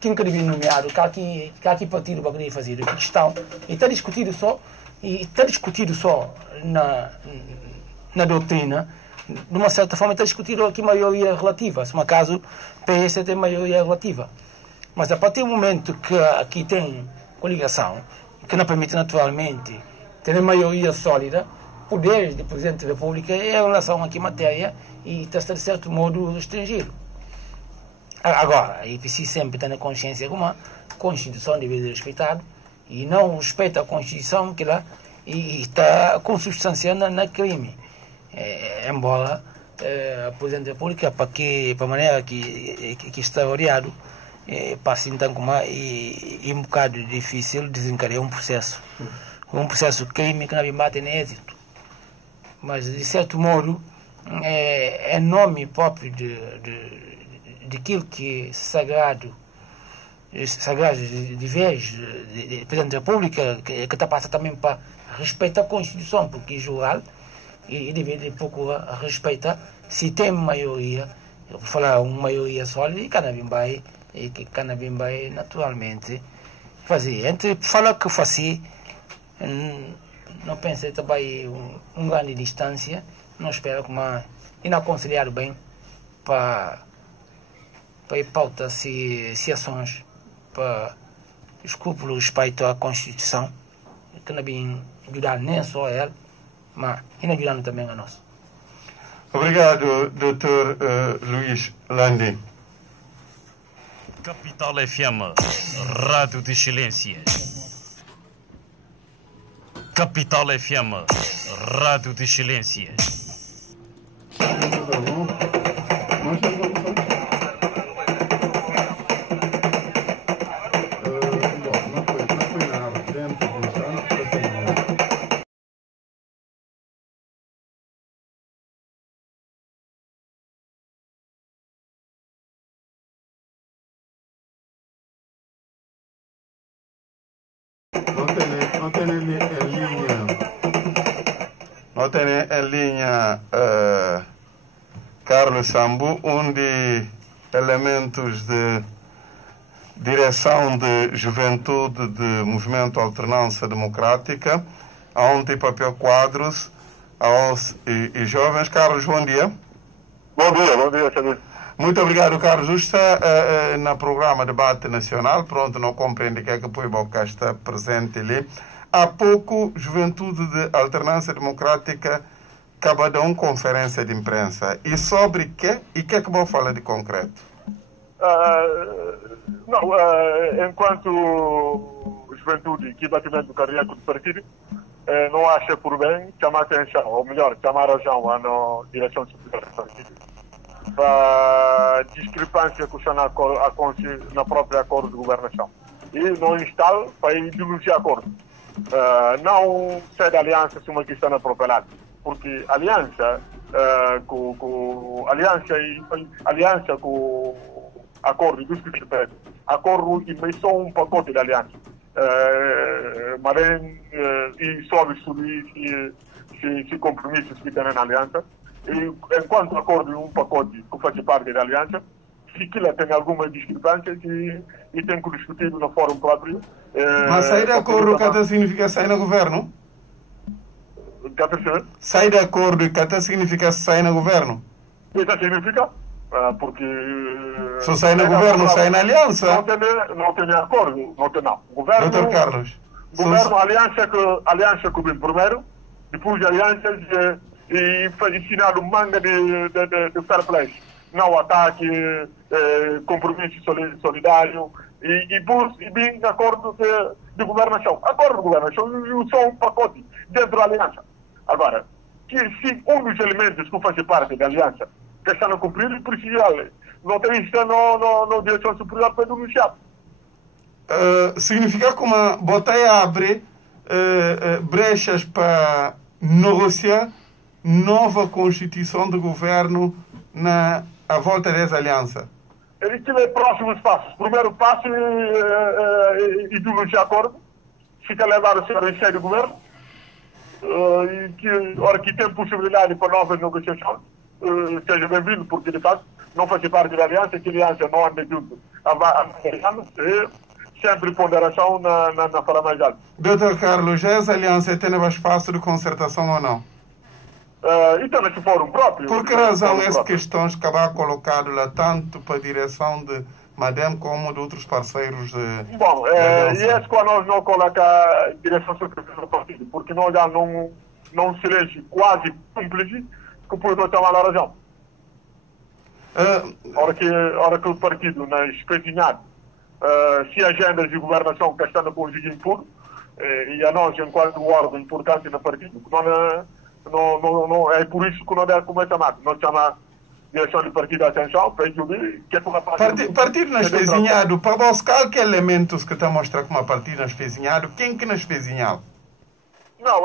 quem que devia nomear, que aqui partido para querer fazer, que questão, e está discutido só na doutrina, de uma certa forma está discutido aqui maioria relativa, se no caso PS tem maioria relativa. Mas a partir do momento que aqui tem coligação, que não permite naturalmente ter maioria sólida, poderes do Presidente da República é em relação aqui matéria e está de certo modo restringido. Agora, é preciso sempre ter na consciência que uma Constituição deve ser respeitada e não respeita a Constituição que lá e está consubstanciando na crime. Embora o Presidente da República, para a maneira que está oriado, passa então como um bocado difícil desencadear um processo crime que não vai ter nem êxito. Mas, de certo modo, é nome próprio de aquilo que é sagrado de vez do Presidente da República, que está passando também para respeitar a Constituição, porque é jural, e deve procurar respeitar se tem maioria, eu vou falar uma maioria sólida, e cada vez vai naturalmente fazer. Entre falar que fazer, não pensei também uma grande distância, não espero que uma inaconselhado bem para pauta se ações para escrúpulo respeito à Constituição, que não vem ajudar nem só a ela, mas não ajudando também a nós. Obrigado, Dr. Luís Landi. Capital FM, Rádio de Excelência. Capital FM, Rádio de Excelência. Não tem em linha Carlos Sambu, de elementos de direção de juventude do Movimento Alternância Democrática, onde papel quadros aos e jovens. Carlos, bom dia. Bom dia, senhor. Muito obrigado, Carlos. Está no programa Debate Nacional. Pronto, não compreende que é que o Boca está presente ali. Há pouco, Juventude de Alternância Democrática acaba de uma conferência de imprensa. E sobre quê? E o que é que vou falar de concreto? Enquanto Juventude que batimento do cardíaco do partido, não acha por bem chamar atenção, ou melhor, chamar a atenção à direção superior do partido para discrepância que está na própria acordo de governação. E não instala para denunciar acordo. Não sai da aliança se uma questão na própria lado, porque aliança aliança com acordo dos que acordo e só um pacote de aliança, e sobe se compromissos que tem na aliança, e enquanto acordo um pacote que faz parte da aliança, se aquilo tem alguma discrepância e tem que discutir no fórum próprio. Mas sair de acordo, o que significa sair no governo? Sair de acordo, o que significa sair no governo? O que significa? Porque... Só sai no governo, sai na aliança? Não tem acordo, não. Governo, Dr. Carlos. Governo, aliança que vem primeiro, depois alianças e ensinado manga de fair play, não ataque, compromisso solidário e bem acordo de governação. Acordo de governação e só um pacote dentro da aliança. Agora, se um dos elementos que faz parte da aliança que está a cumprir, precisa não tem isso na direção superior para denunciar. Significa que uma boteia abre brechas para negociar nova constituição do governo à volta dessa aliança? Ele tiver próximos passos. Primeiro passo é denunciar acordo, fica levado a ser em cheio do governo, e que, hora que tem possibilidade para novas negociações, seja bem-vindo, porque de facto não faz parte da aliança, que a aliança não anda junto há vários anos, sempre ponderação na fala mais alta. Doutor Carlos, essa aliança tem mais espaço de concertação ou não? E também se for um próprio. Por que razão essas questões acabar colocado lá tanto para a direção de Madem como de outros parceiros? Bom, e é quando nós não colocamos a direção superior do partido, porque nós já não silêncio quase cúmplice que por não chamar a razão. Ora que o partido na espezinhado se agendas de governação que estão a conseguir impor, e a nós, enquanto órgão importante no partido, não é por isso que não deve começar mais. Nós chamamos direção do partido a atenção para entender que é uma partido na espezinhado, para buscar que elementos que está a mostrar como a partido na espezinhado, quem que na espezinhado? Não,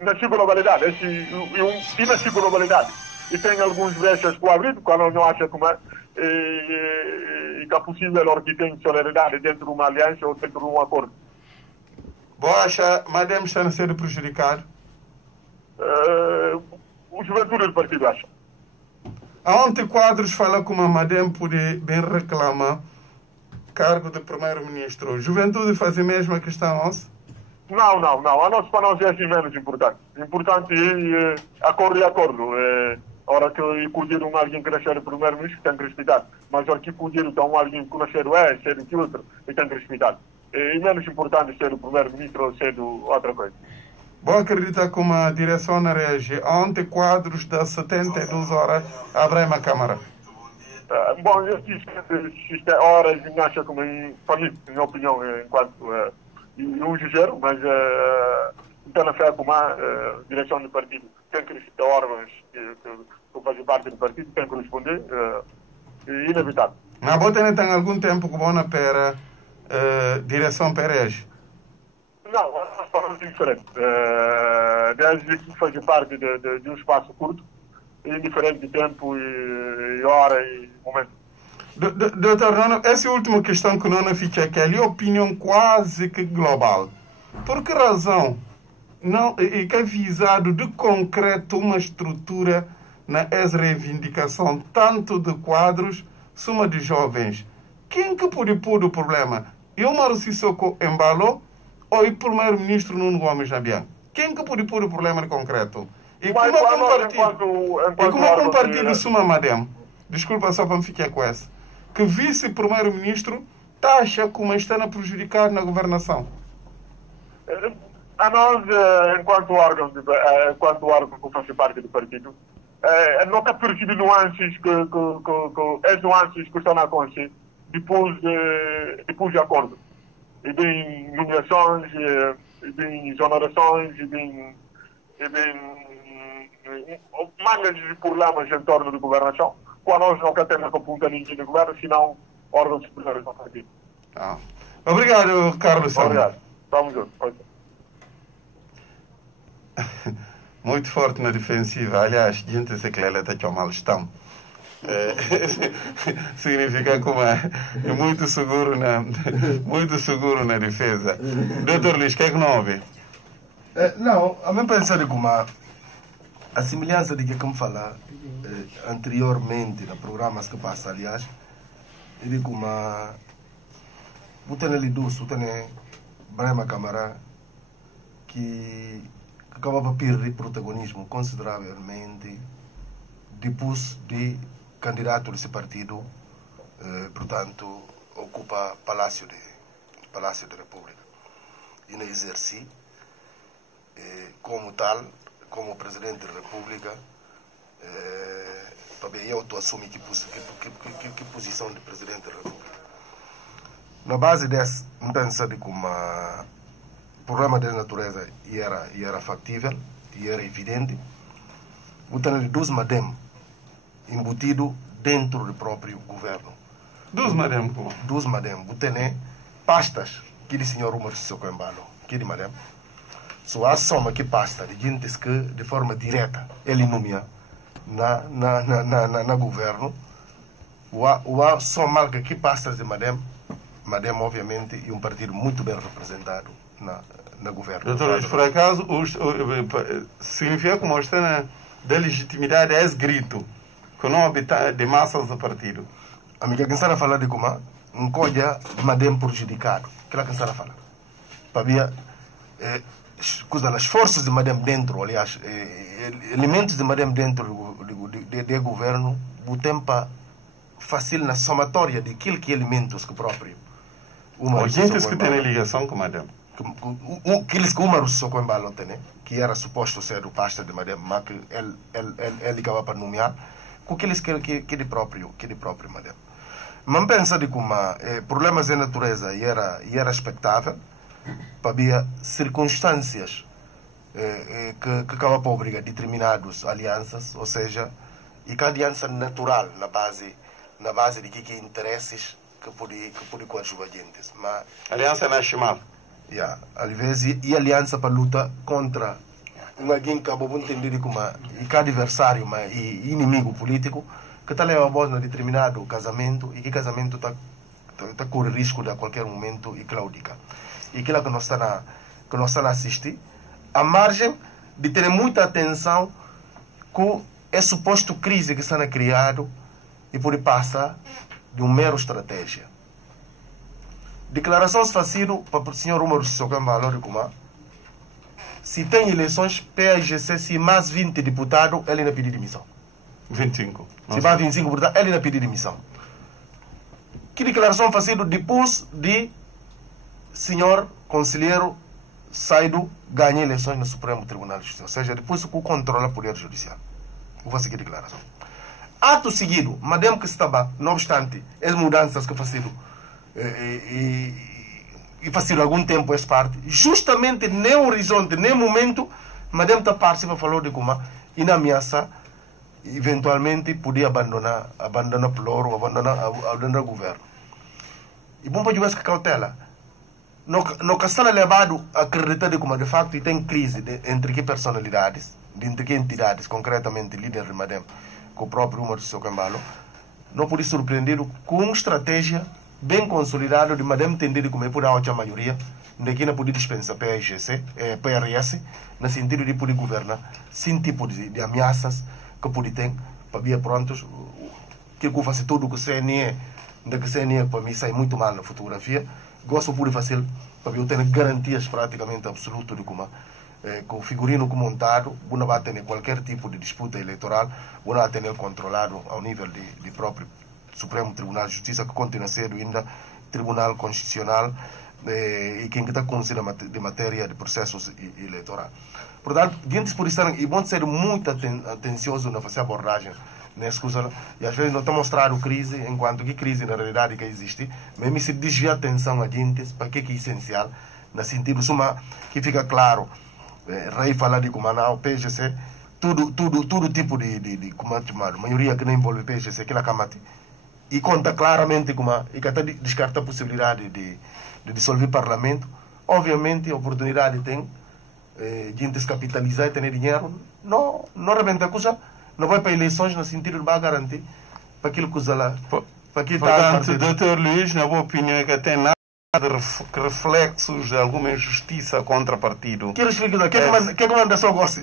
na sua globalidade, e na sua globalidade. E tem alguns brechas para abrir, quando não acha como é, e que é possível que tem solidariedade dentro de uma aliança ou dentro de um acordo. Boa, acha Madem está a ser prejudicado? O juventude do partido acha. Aonde quadros fala como a Madem pode bem reclamar cargo de primeiro-ministro? Juventude faz a mesma questão nossa? Não. A nós, para nós é assim menos importante. Importante é acordo e acordo. Hora que acudir alguém que nascer o primeiro-ministro tem que respeitar. Mas hora que acudir alguém que nascer ser o que outro, e tem que respeitar. E menos importante ser o primeiro-ministro ou ser outra coisa. Vou acreditar como a direção na rege, ontem quadros das 72 horas abrem a Câmara. Bom, eu disse horas e acho como para mim, minha opinião, enquanto um jujeiro, mas então na fé como a direção do partido tem que respeitar órgãos que fazem parte do partido, tem que responder, é inevitável. Mas você tem algum tempo que vão para direção Pérez? Não, nós falamos diferente. Desde que faz parte de um espaço curto, em diferente tempo e hora e momento. Doutor Nono, essa última questão que não fica aqui, é opinião quase que global. Por que razão não é que é visado de concreto uma estrutura na reivindicação tanto de quadros como de jovens? Quem que pode pôr o problema? Eu, Mauro Sissoko, embalou ou o primeiro-ministro Nuno Gomes Nabian? Quem que pode pôr o problema de concreto? E como é que um partido suma Madem? Desculpa só para me ficar com essa. Que vice-primeiro-ministro taxa como está a prejudicar na governação? A nós, enquanto órgão que faz parte do partido, nunca percebi nuances as nuances que estão a acontecer depois de acordo. E bem nomeações, e bem exonerações, e bem mangas de problemas em torno da governação. Quando nós não temos a apontar ninguém do governo, senão órgãos superiores do partido. Obrigado, Carlos. Obrigado. Vamos juntos. Muito forte na defensiva. Aliás, gente se que ela está mal estão. Significa como é muito seguro na defesa. Doutor Luís, o que é que não ouve? Não, a mim pensa como a semelhança de que me falar anteriormente nos programas que passa, aliás, e de como o tem ali doce, o tem Brema Câmara que acaba de perder protagonismo consideravelmente depois de candidato desse partido, portanto, ocupa Palácio da República. E não exerce como tal, como Presidente da República, também eu estou assumindo que posição de Presidente da República. Na base desse, não pensa de como o problema dessa natureza era factível e era evidente. O de dos madem embutido dentro do próprio governo. Dos madem, pô. Dos madem. O tem pastas que o senhor Umar Sissoko-Embalo, que de madem. Só a soma que pasta de gente que de forma direta ele nomea na governo. O só marca que pastas de madem obviamente é um partido muito bem representado na governo. Doutor, por acaso, significa que mostra da legitimidade é grito que não habita de massas do partido. Amiga, quem está a falar de como um coisa madem prejudicado, que ela quem está a falar. Para as forças de madem dentro, aliás, elementos de madem dentro do governo, o tempo fácil na somatória de aquilo que elementos que próprio. Gente que tem ligação com madem. Aqueles que o Umar Sissoko-Embalo tem, que era suposto ser o pastor de madem, mas que ele acaba para nomear, com aqueles que de próprio madem. Mas pensa de como problemas de natureza era expectável, havia circunstâncias que acaba por obrigar determinadas alianças, ou seja, e que a aliança natural na base de que interesses que pode coadjuvar gente. Mas aliança nacional. Às vezes, e aliança para luta contra alguém que acabou de entender como e adversário, mas e inimigo político, que está levando a voz a determinado casamento e que casamento está corre risco de a qualquer momento e claudica. E aquilo que nós estamos a assistir, a margem de ter muita atenção com é suposto crise que está criado e por passar de um mero estratégia. Declarações facido para o senhor Umar Sissoko-Embalo de como se tem eleições PAGC, se mais 20 deputados, ele não pedir demissão. 25. Se mais 25 deputados, ele não pedir demissão. Que declaração facido depois de senhor conselheiro Saido ganhar eleições no Supremo Tribunal de Justiça. Ou seja, depois que controla o Poder Judicial. Vou fazer aqui declaração. Ato seguido, madem que estava, não obstante, as mudanças que faziam e faziam algum tempo essa parte, justamente nem horizonte, nem momento, madem está participa falou de como e na ameaça eventualmente podia abandonar o ploro, abandonar o governo. E bom para essa cautela. No que está levado a acreditar de como de facto tem crise entre que personalidades, entre que entidades, concretamente líder de madem, com o próprio Umar Sissoko-Embalo, não pode surpreender com uma estratégia bem consolidada de madem entender como é por a outra maioria, de que não pode dispensar PRS, no sentido de poder governar, sem tipo de ameaças que pode ter, para vir prontos, que eu faço tudo que o CNE, para mim sai muito mal na fotografia, gosto de fazer, para eu ter garantias praticamente absolutas de como com o figurino montado, não vai ter qualquer tipo de disputa eleitoral, não vai ter controlado ao nível de próprio Supremo Tribunal de Justiça, que continua a ser ainda Tribunal Constitucional e quem está conhecendo de matéria de processos eleitorais. Portanto, gente por isso, é bom ser muito atencioso na fazer abordagem nessa coisa, e às vezes não está mostrando crise, enquanto que crise na realidade que existe, mesmo se desvia a atenção a gente para que é essencial, no sentido suma que fica claro. Rei falar de como o PGC, todo tipo de como é chamado, maioria que não envolve PGC, que ela camate, e conta claramente como e que até descarta a possibilidade de dissolver o parlamento. Obviamente a oportunidade tem gente se capitalizar e ter dinheiro, não rebenta a coisa, não vai para eleições no sentido de garantir para aquilo que usa lá. Portanto, Dr. Luís, na boa opinião, é que até nada de reflexos de alguma injustiça contra o partido. Que manda só goste?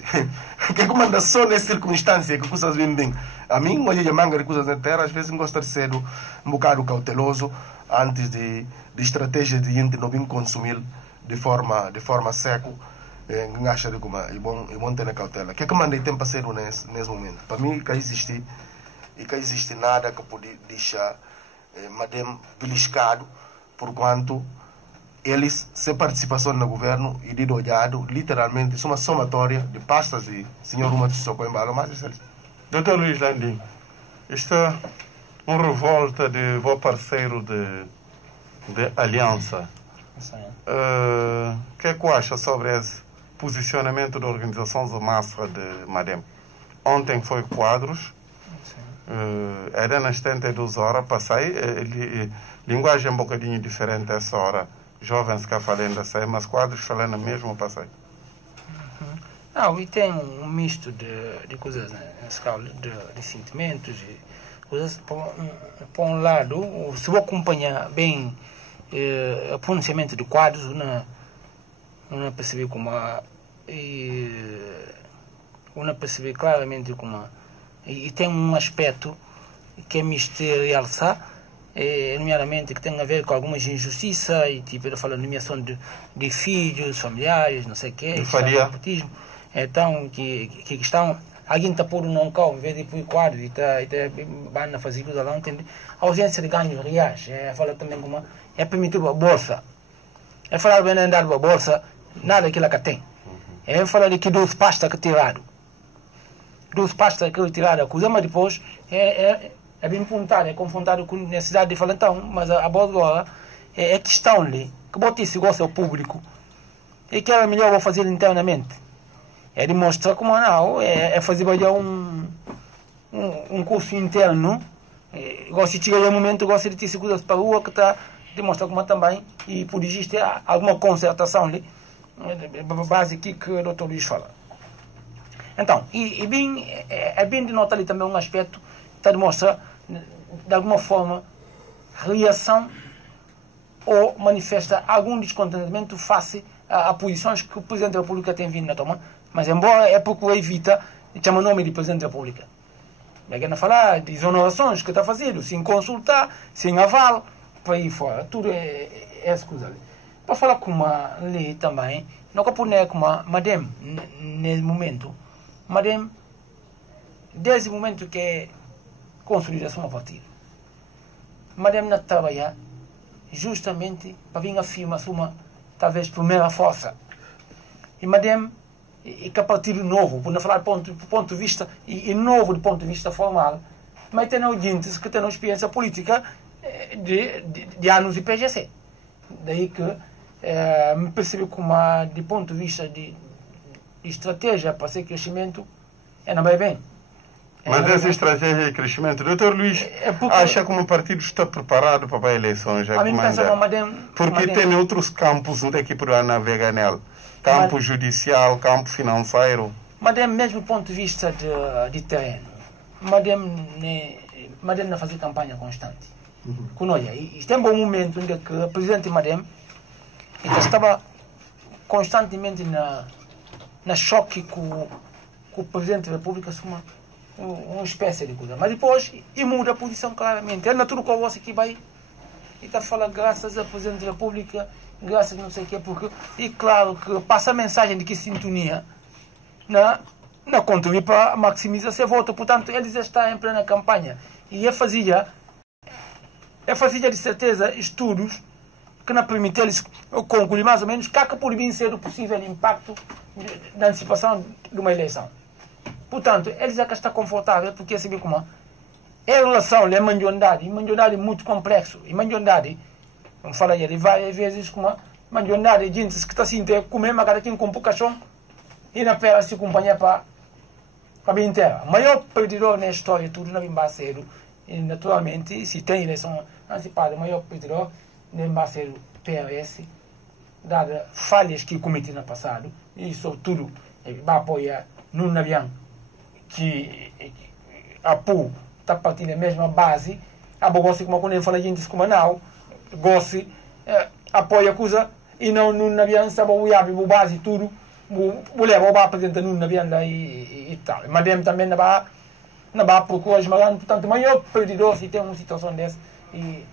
Que manda só nessa circunstância que coisas vêm bem? A mim, hoje de manga de coisas na terra, às vezes gosto de ser um bocado cauteloso antes de estratégia de gente não vir consumir de forma seco. Acha de como é bom ter na cautela. Que manda tem para ser nesse momento? Para mim, que existe nada que pode deixar madem beliscado, porquanto eles, sem participação no governo e de olhado, literalmente, isso é uma somatória de pastas e senhor Uma Tissoko embala, mas isso é. Dr. Luís Landim, isto é uma revolta de bom parceiro de aliança. O que é que acha sobre esse posicionamento da organização de massa de Madem? Ontem foi quadros, era nas 72 horas, passei, linguagem um bocadinho diferente essa hora, jovens que falando assim, mas quadros falando mesmo, passei. Não, e tem um misto de coisas, né? Escala de sentimentos, de coisas. Por um lado, se eu acompanhar bem o pronunciamento de quadros, não percebi como não percebi claramente como e tem um aspecto que é misterializar, nomeadamente que tem a ver com algumas injustiças e tipo ele fala nomeação de filhos, familiares, não sei o quê, nepotismo, então que estão alguém está por um não cal em vez de pôr quadros e está bem na fazer coisa lá, entende? A ausência de ganhos reais, fala também como é permitido a bolsa, falar bem andar a bolsa, nada daquilo que tem, falar de que 12 pastas que tirado, 12 pastas que tiraram, coisa, mas depois é bem apontado, é confrontado com a necessidade de falar então, mas a boa agora é questão ali, que bota esse gosto ao público e que era melhor vou fazer internamente. É demonstrar como não, fazer um curso interno, gosto de chegar ao momento, gosto de ter segurança para a rua, que está demonstrar como também, e por existir alguma concertação ali, base aqui que o Dr. Luís fala. Então, é bem de notar ali também um aspecto que está a demonstrar, de alguma forma, reação ou manifesta algum descontentamento face a posições que o Presidente da República tem vindo a tomar, mas embora é porque evita chamar o nome de Presidente da República. É que não falar de exonerações que está fazendo, sem consultar, sem aval, para ir fora. Tudo é essa coisa ali. Para falar com uma lei também, não capone com uma Madem, nesse momento, Madem, desde o momento que é consolidação a partir, Madem não trabalha justamente para vir afirmar sua talvez primeira força. E Madem é que a partir de novo, por não falar do ponto de vista e novo do ponto de vista formal, mas tem ouvintes que têm uma experiência política de anos de PGC. Daí que me percebo como de ponto de vista de estratégia para ser crescimento não vai bem. Mas essa estratégia de crescimento, Dr. Luís, acha que o partido está preparado para as eleições? Porque tem outros campos onde é que poderá navegar nela. Campo judicial, campo financeiro. Mas mesmo do ponto de vista de terreno, Madem não fazer campanha constante. E tem um bom momento em que o presidente Madem estava constantemente na choque com o presidente da República, uma espécie de coisa. Mas depois, muda a posição claramente. É natural que você que vai e está falando graças ao presidente da República, graças a não sei o quê, porque, e claro que passa a mensagem de que sintonia não contribui para maximizar seu voto. Portanto, eles estão em plena campanha. E fazia de certeza estudos que não permitem eles concluir mais ou menos que por bem ser o possível impacto da antecipação de uma eleição. Portanto, eles é que estão confortáveis porque sabem como é a relação à mandiosidade é muito complexo. E mandiosidade, vamos falar aí várias vezes, como mandiosidade de gente que está assim, comer uma cada quem com pouca chão e na pera se acompanhar para a bem inteira. O maior perdedor na história, tudo na Bimbaceiro, e naturalmente, se tem eleição antecipada, o maior perdedor na Bimbaceiro PRS, dadas falhas que cometi no passado, e sobretudo, vai apoiar no avião que a PU está partindo a mesma base, a gosta como quando ele fala gente como não, gosta, apoia a coisa, e não no avião, sabe, o base tudo, o leva o apresenta no avião e tal. Mas também não vai procurar esmagar, portanto, o maior perdedor se tem uma situação dessa, e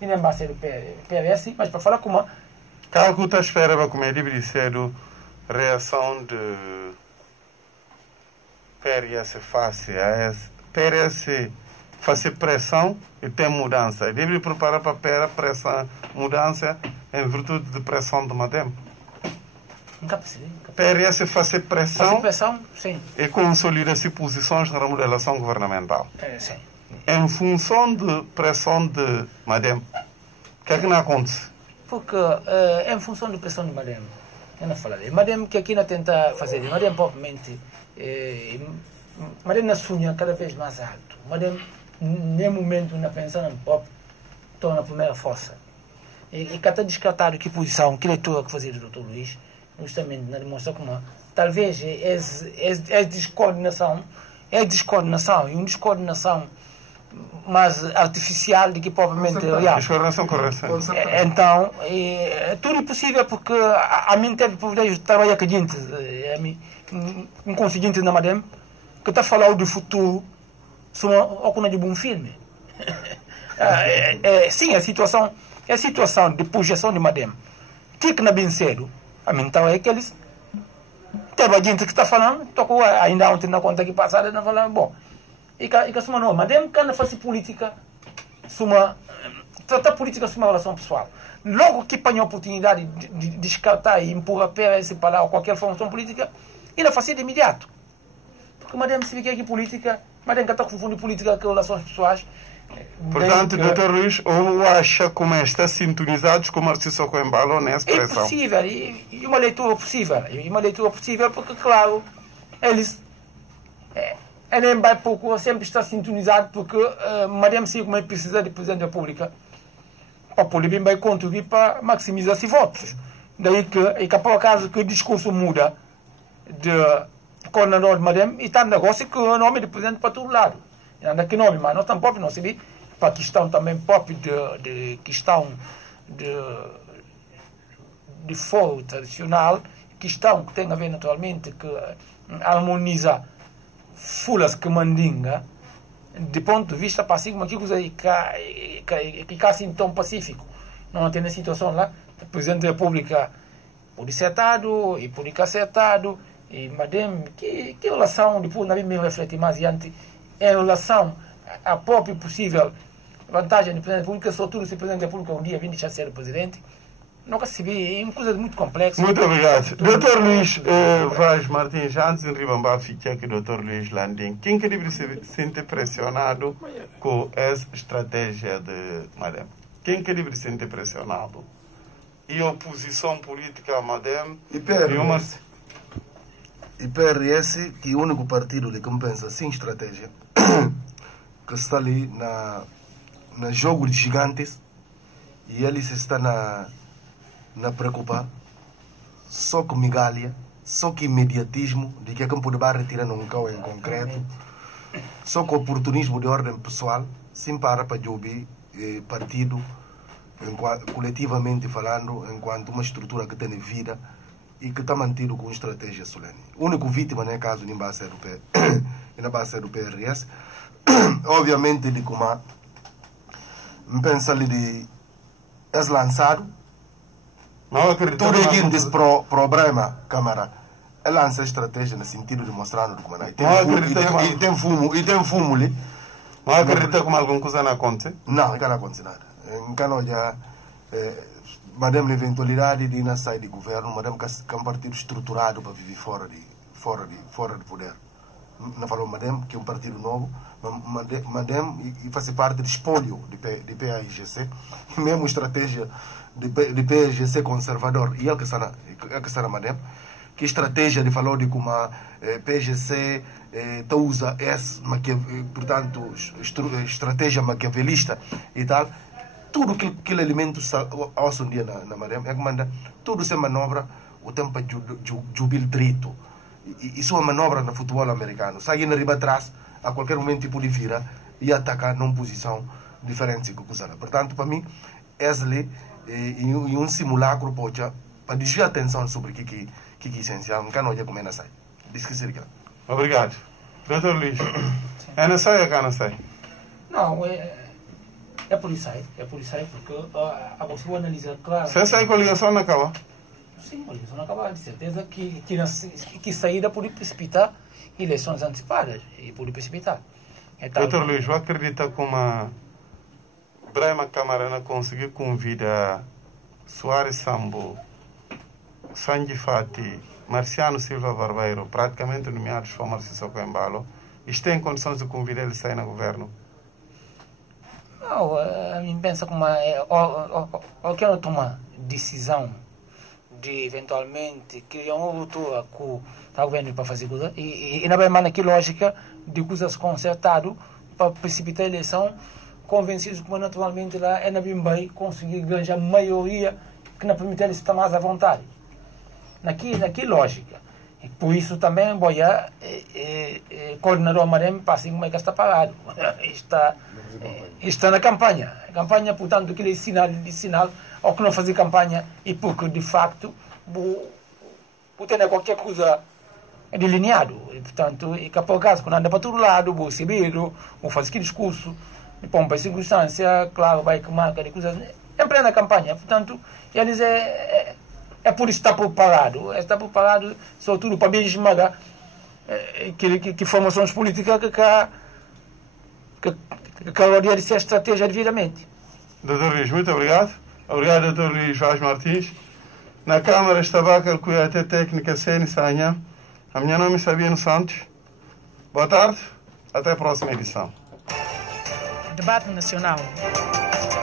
não vai ser o PRS, mas para falar como... Calcuta a espera para como é de cedo reação de PRS face a PRS fazer pressão e tem mudança. Deve preparar para pressão, mudança em virtude de pressão de Madem. Nunca percebi. PRS fazer pressão sim. e consolida-se posições na remodelação governamental. Sim. Em função de pressão de Madem, o que é que não acontece? Porque em função da pressão de Madem, eu não falei. Madem que aqui não tenta fazer, Madem propriamente, Madem não sonha cada vez mais alto. Madem, nem momento, não pensa no pop, estou na primeira força. E cada descartado que posição, que leitura que fazia do Dr. Luís, justamente na demonstra como talvez é descoordenação, e uma descoordenação mais artificial do que provavelmente real. Descoordenação correta. Então, tudo é possível porque a mim teve o privilégio de trabalhar com a gente, um conseguinte na Madem, que está falando do futuro, ou de um filme. Sim, a situação de projeção de Madem, que não é bem cedo, a mim então é que eles teve a gente que está falando, tocou ainda ontem na conta que passada, não falando, bom, e que suma não, Madem quando faz política, tratar política suma relação pessoal. Logo que tem a oportunidade de descartar e empurrar PRS para lá ou qualquer formação política, ele faz de imediato. Porque Madem se vê que é política, Madem que está confundindo política com relações pessoais. Portanto, Dr. Luís, ou acha como está sintonizados com o Marciso Coembalo nessa É pressão? possível, e uma leitura possível, porque, claro, eles nem vai pouco, sempre está sintonizado, porque Madem se como precisa de Presidente da República, para poder bem contribuir para maximizar esses votos. Daí que por acaso que o discurso muda de coordenador de Madem e está no negócio que o nome de Presidente para todo lado. Ainda que nome, mas nós também não se vê para a questão também própria de questão de foro tradicional, questão que tem a ver naturalmente que harmoniza fulas que mandinga de ponto de vista pacífico, que coisa que assim tão pacífico. Não tem a situação lá, o Presidente da República pode ser atado e pode ser acertado, e Madem, que relação, depois não me refletir mais adiante, em relação à própria possível vantagem do Presidente da República, sobretudo se o Presidente da República um dia vir deixar de ser o Presidente, nunca se vê, é uma coisa muito complexa. Muito obrigado. Dr. Luís Vaz Martins, antes de Ribambá, fica aqui Dr. Luís Landim. Quem que deve se sentir pressionado com essa estratégia de Madem? Quem que deve se sentir pressionado? E a oposição política a Madem? E PRS, que é o único partido de quem pensa sem estratégia, que está ali na jogo de gigantes, e ele se está na preocupar só com migalha, só com imediatismo, de que quem pode retirar num carro em concreto, só com oportunismo de ordem pessoal, sem parar para ouvir partido, coletivamente falando, enquanto uma estrutura que tem vida e que está mantido com estratégia solene. O único vítima, nesse caso, não vai ser do PRS. Obviamente, de como pensa ali de lançado, tudo aqui desse problema, câmara, é lança estratégia no sentido de mostrar no documento. E tem fumo ali. Não acredita como alguma coisa não acontece? Não acontece nada. Então, já, Madem na eventualidade de não sair de governo, Madem que é um partido estruturado para viver fora de poder. Não falou Madem, que é um partido novo, Madem e faz parte do espólio de PAIGC, e mesmo estratégia de PAIGC conservador, e ele que está na Madem, que estratégia de falar de como a PAIGC usa portanto, estratégia maquiavelista e tal. Tudo aquele elemento hoje um dia na Madem é que manda tudo se manobra o tempo de jubil direito. Isso é uma manobra no futebol americano. Sai na riba atrás, a qualquer momento tipo de vira e atacar numa posição diferente que usar. Portanto, para mim, esse é um simulacro para desviar a atenção sobre o que é essencial. Não quero como é sai. Obrigado. Dr. Luís, é na sai ou cá não sai? Não, é por isso aí, porque agora se eu analisar, claro... Você sai com a ligação na cava? Sim, a ligação na cava, de certeza que saída pode precipitar eleições antecipadas e pode precipitar. Então, Dr. Luís, eu acredito que uma Brahma Câmara não conseguiu convidar Soares Sambo, Sanji Fati, Marciano Silva Barbeiro, praticamente nomeados para Marcio Sissoko Embalo, isto tem condições de convidar ele a sair no governo? Não, a mim pensa como o que não toma decisão de eventualmente criar uma ruptura com o governo para fazer coisa e na verdade que lógica de coisas consertado para precipitar a eleição, convencidos que naturalmente lá é na Bimbay conseguir ganhar maioria que não permite ele estar mais à vontade. Naquela lógica. E por isso também boia coordenador Marem passa como é que está parado. Está na campanha. A campanha, portanto, aquele sinal ao que não fazer campanha e porque de facto por ter qualquer coisa delineado. E, portanto, e que por caso, quando anda para todo lado, vou receber, vou fazer aquele discurso, e põe para a circunstância, claro, vai que marca de coisas. Em plena campanha, portanto, eles é por isso que está preparado. Está preparado, sobretudo, para bem esmagar que formações políticas que rodeia essa estratégia devidamente. Dr. Luís, muito obrigado. Obrigado, Dr. Luís Vaz Martins. Na Câmara estava a calcular até técnica Sene Sanha. A minha nome é Sabino Santos. Boa tarde, até a próxima edição. Debate Nacional.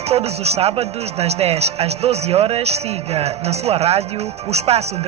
Todos os sábados, das 10 às 12 horas, siga na sua rádio o espaço de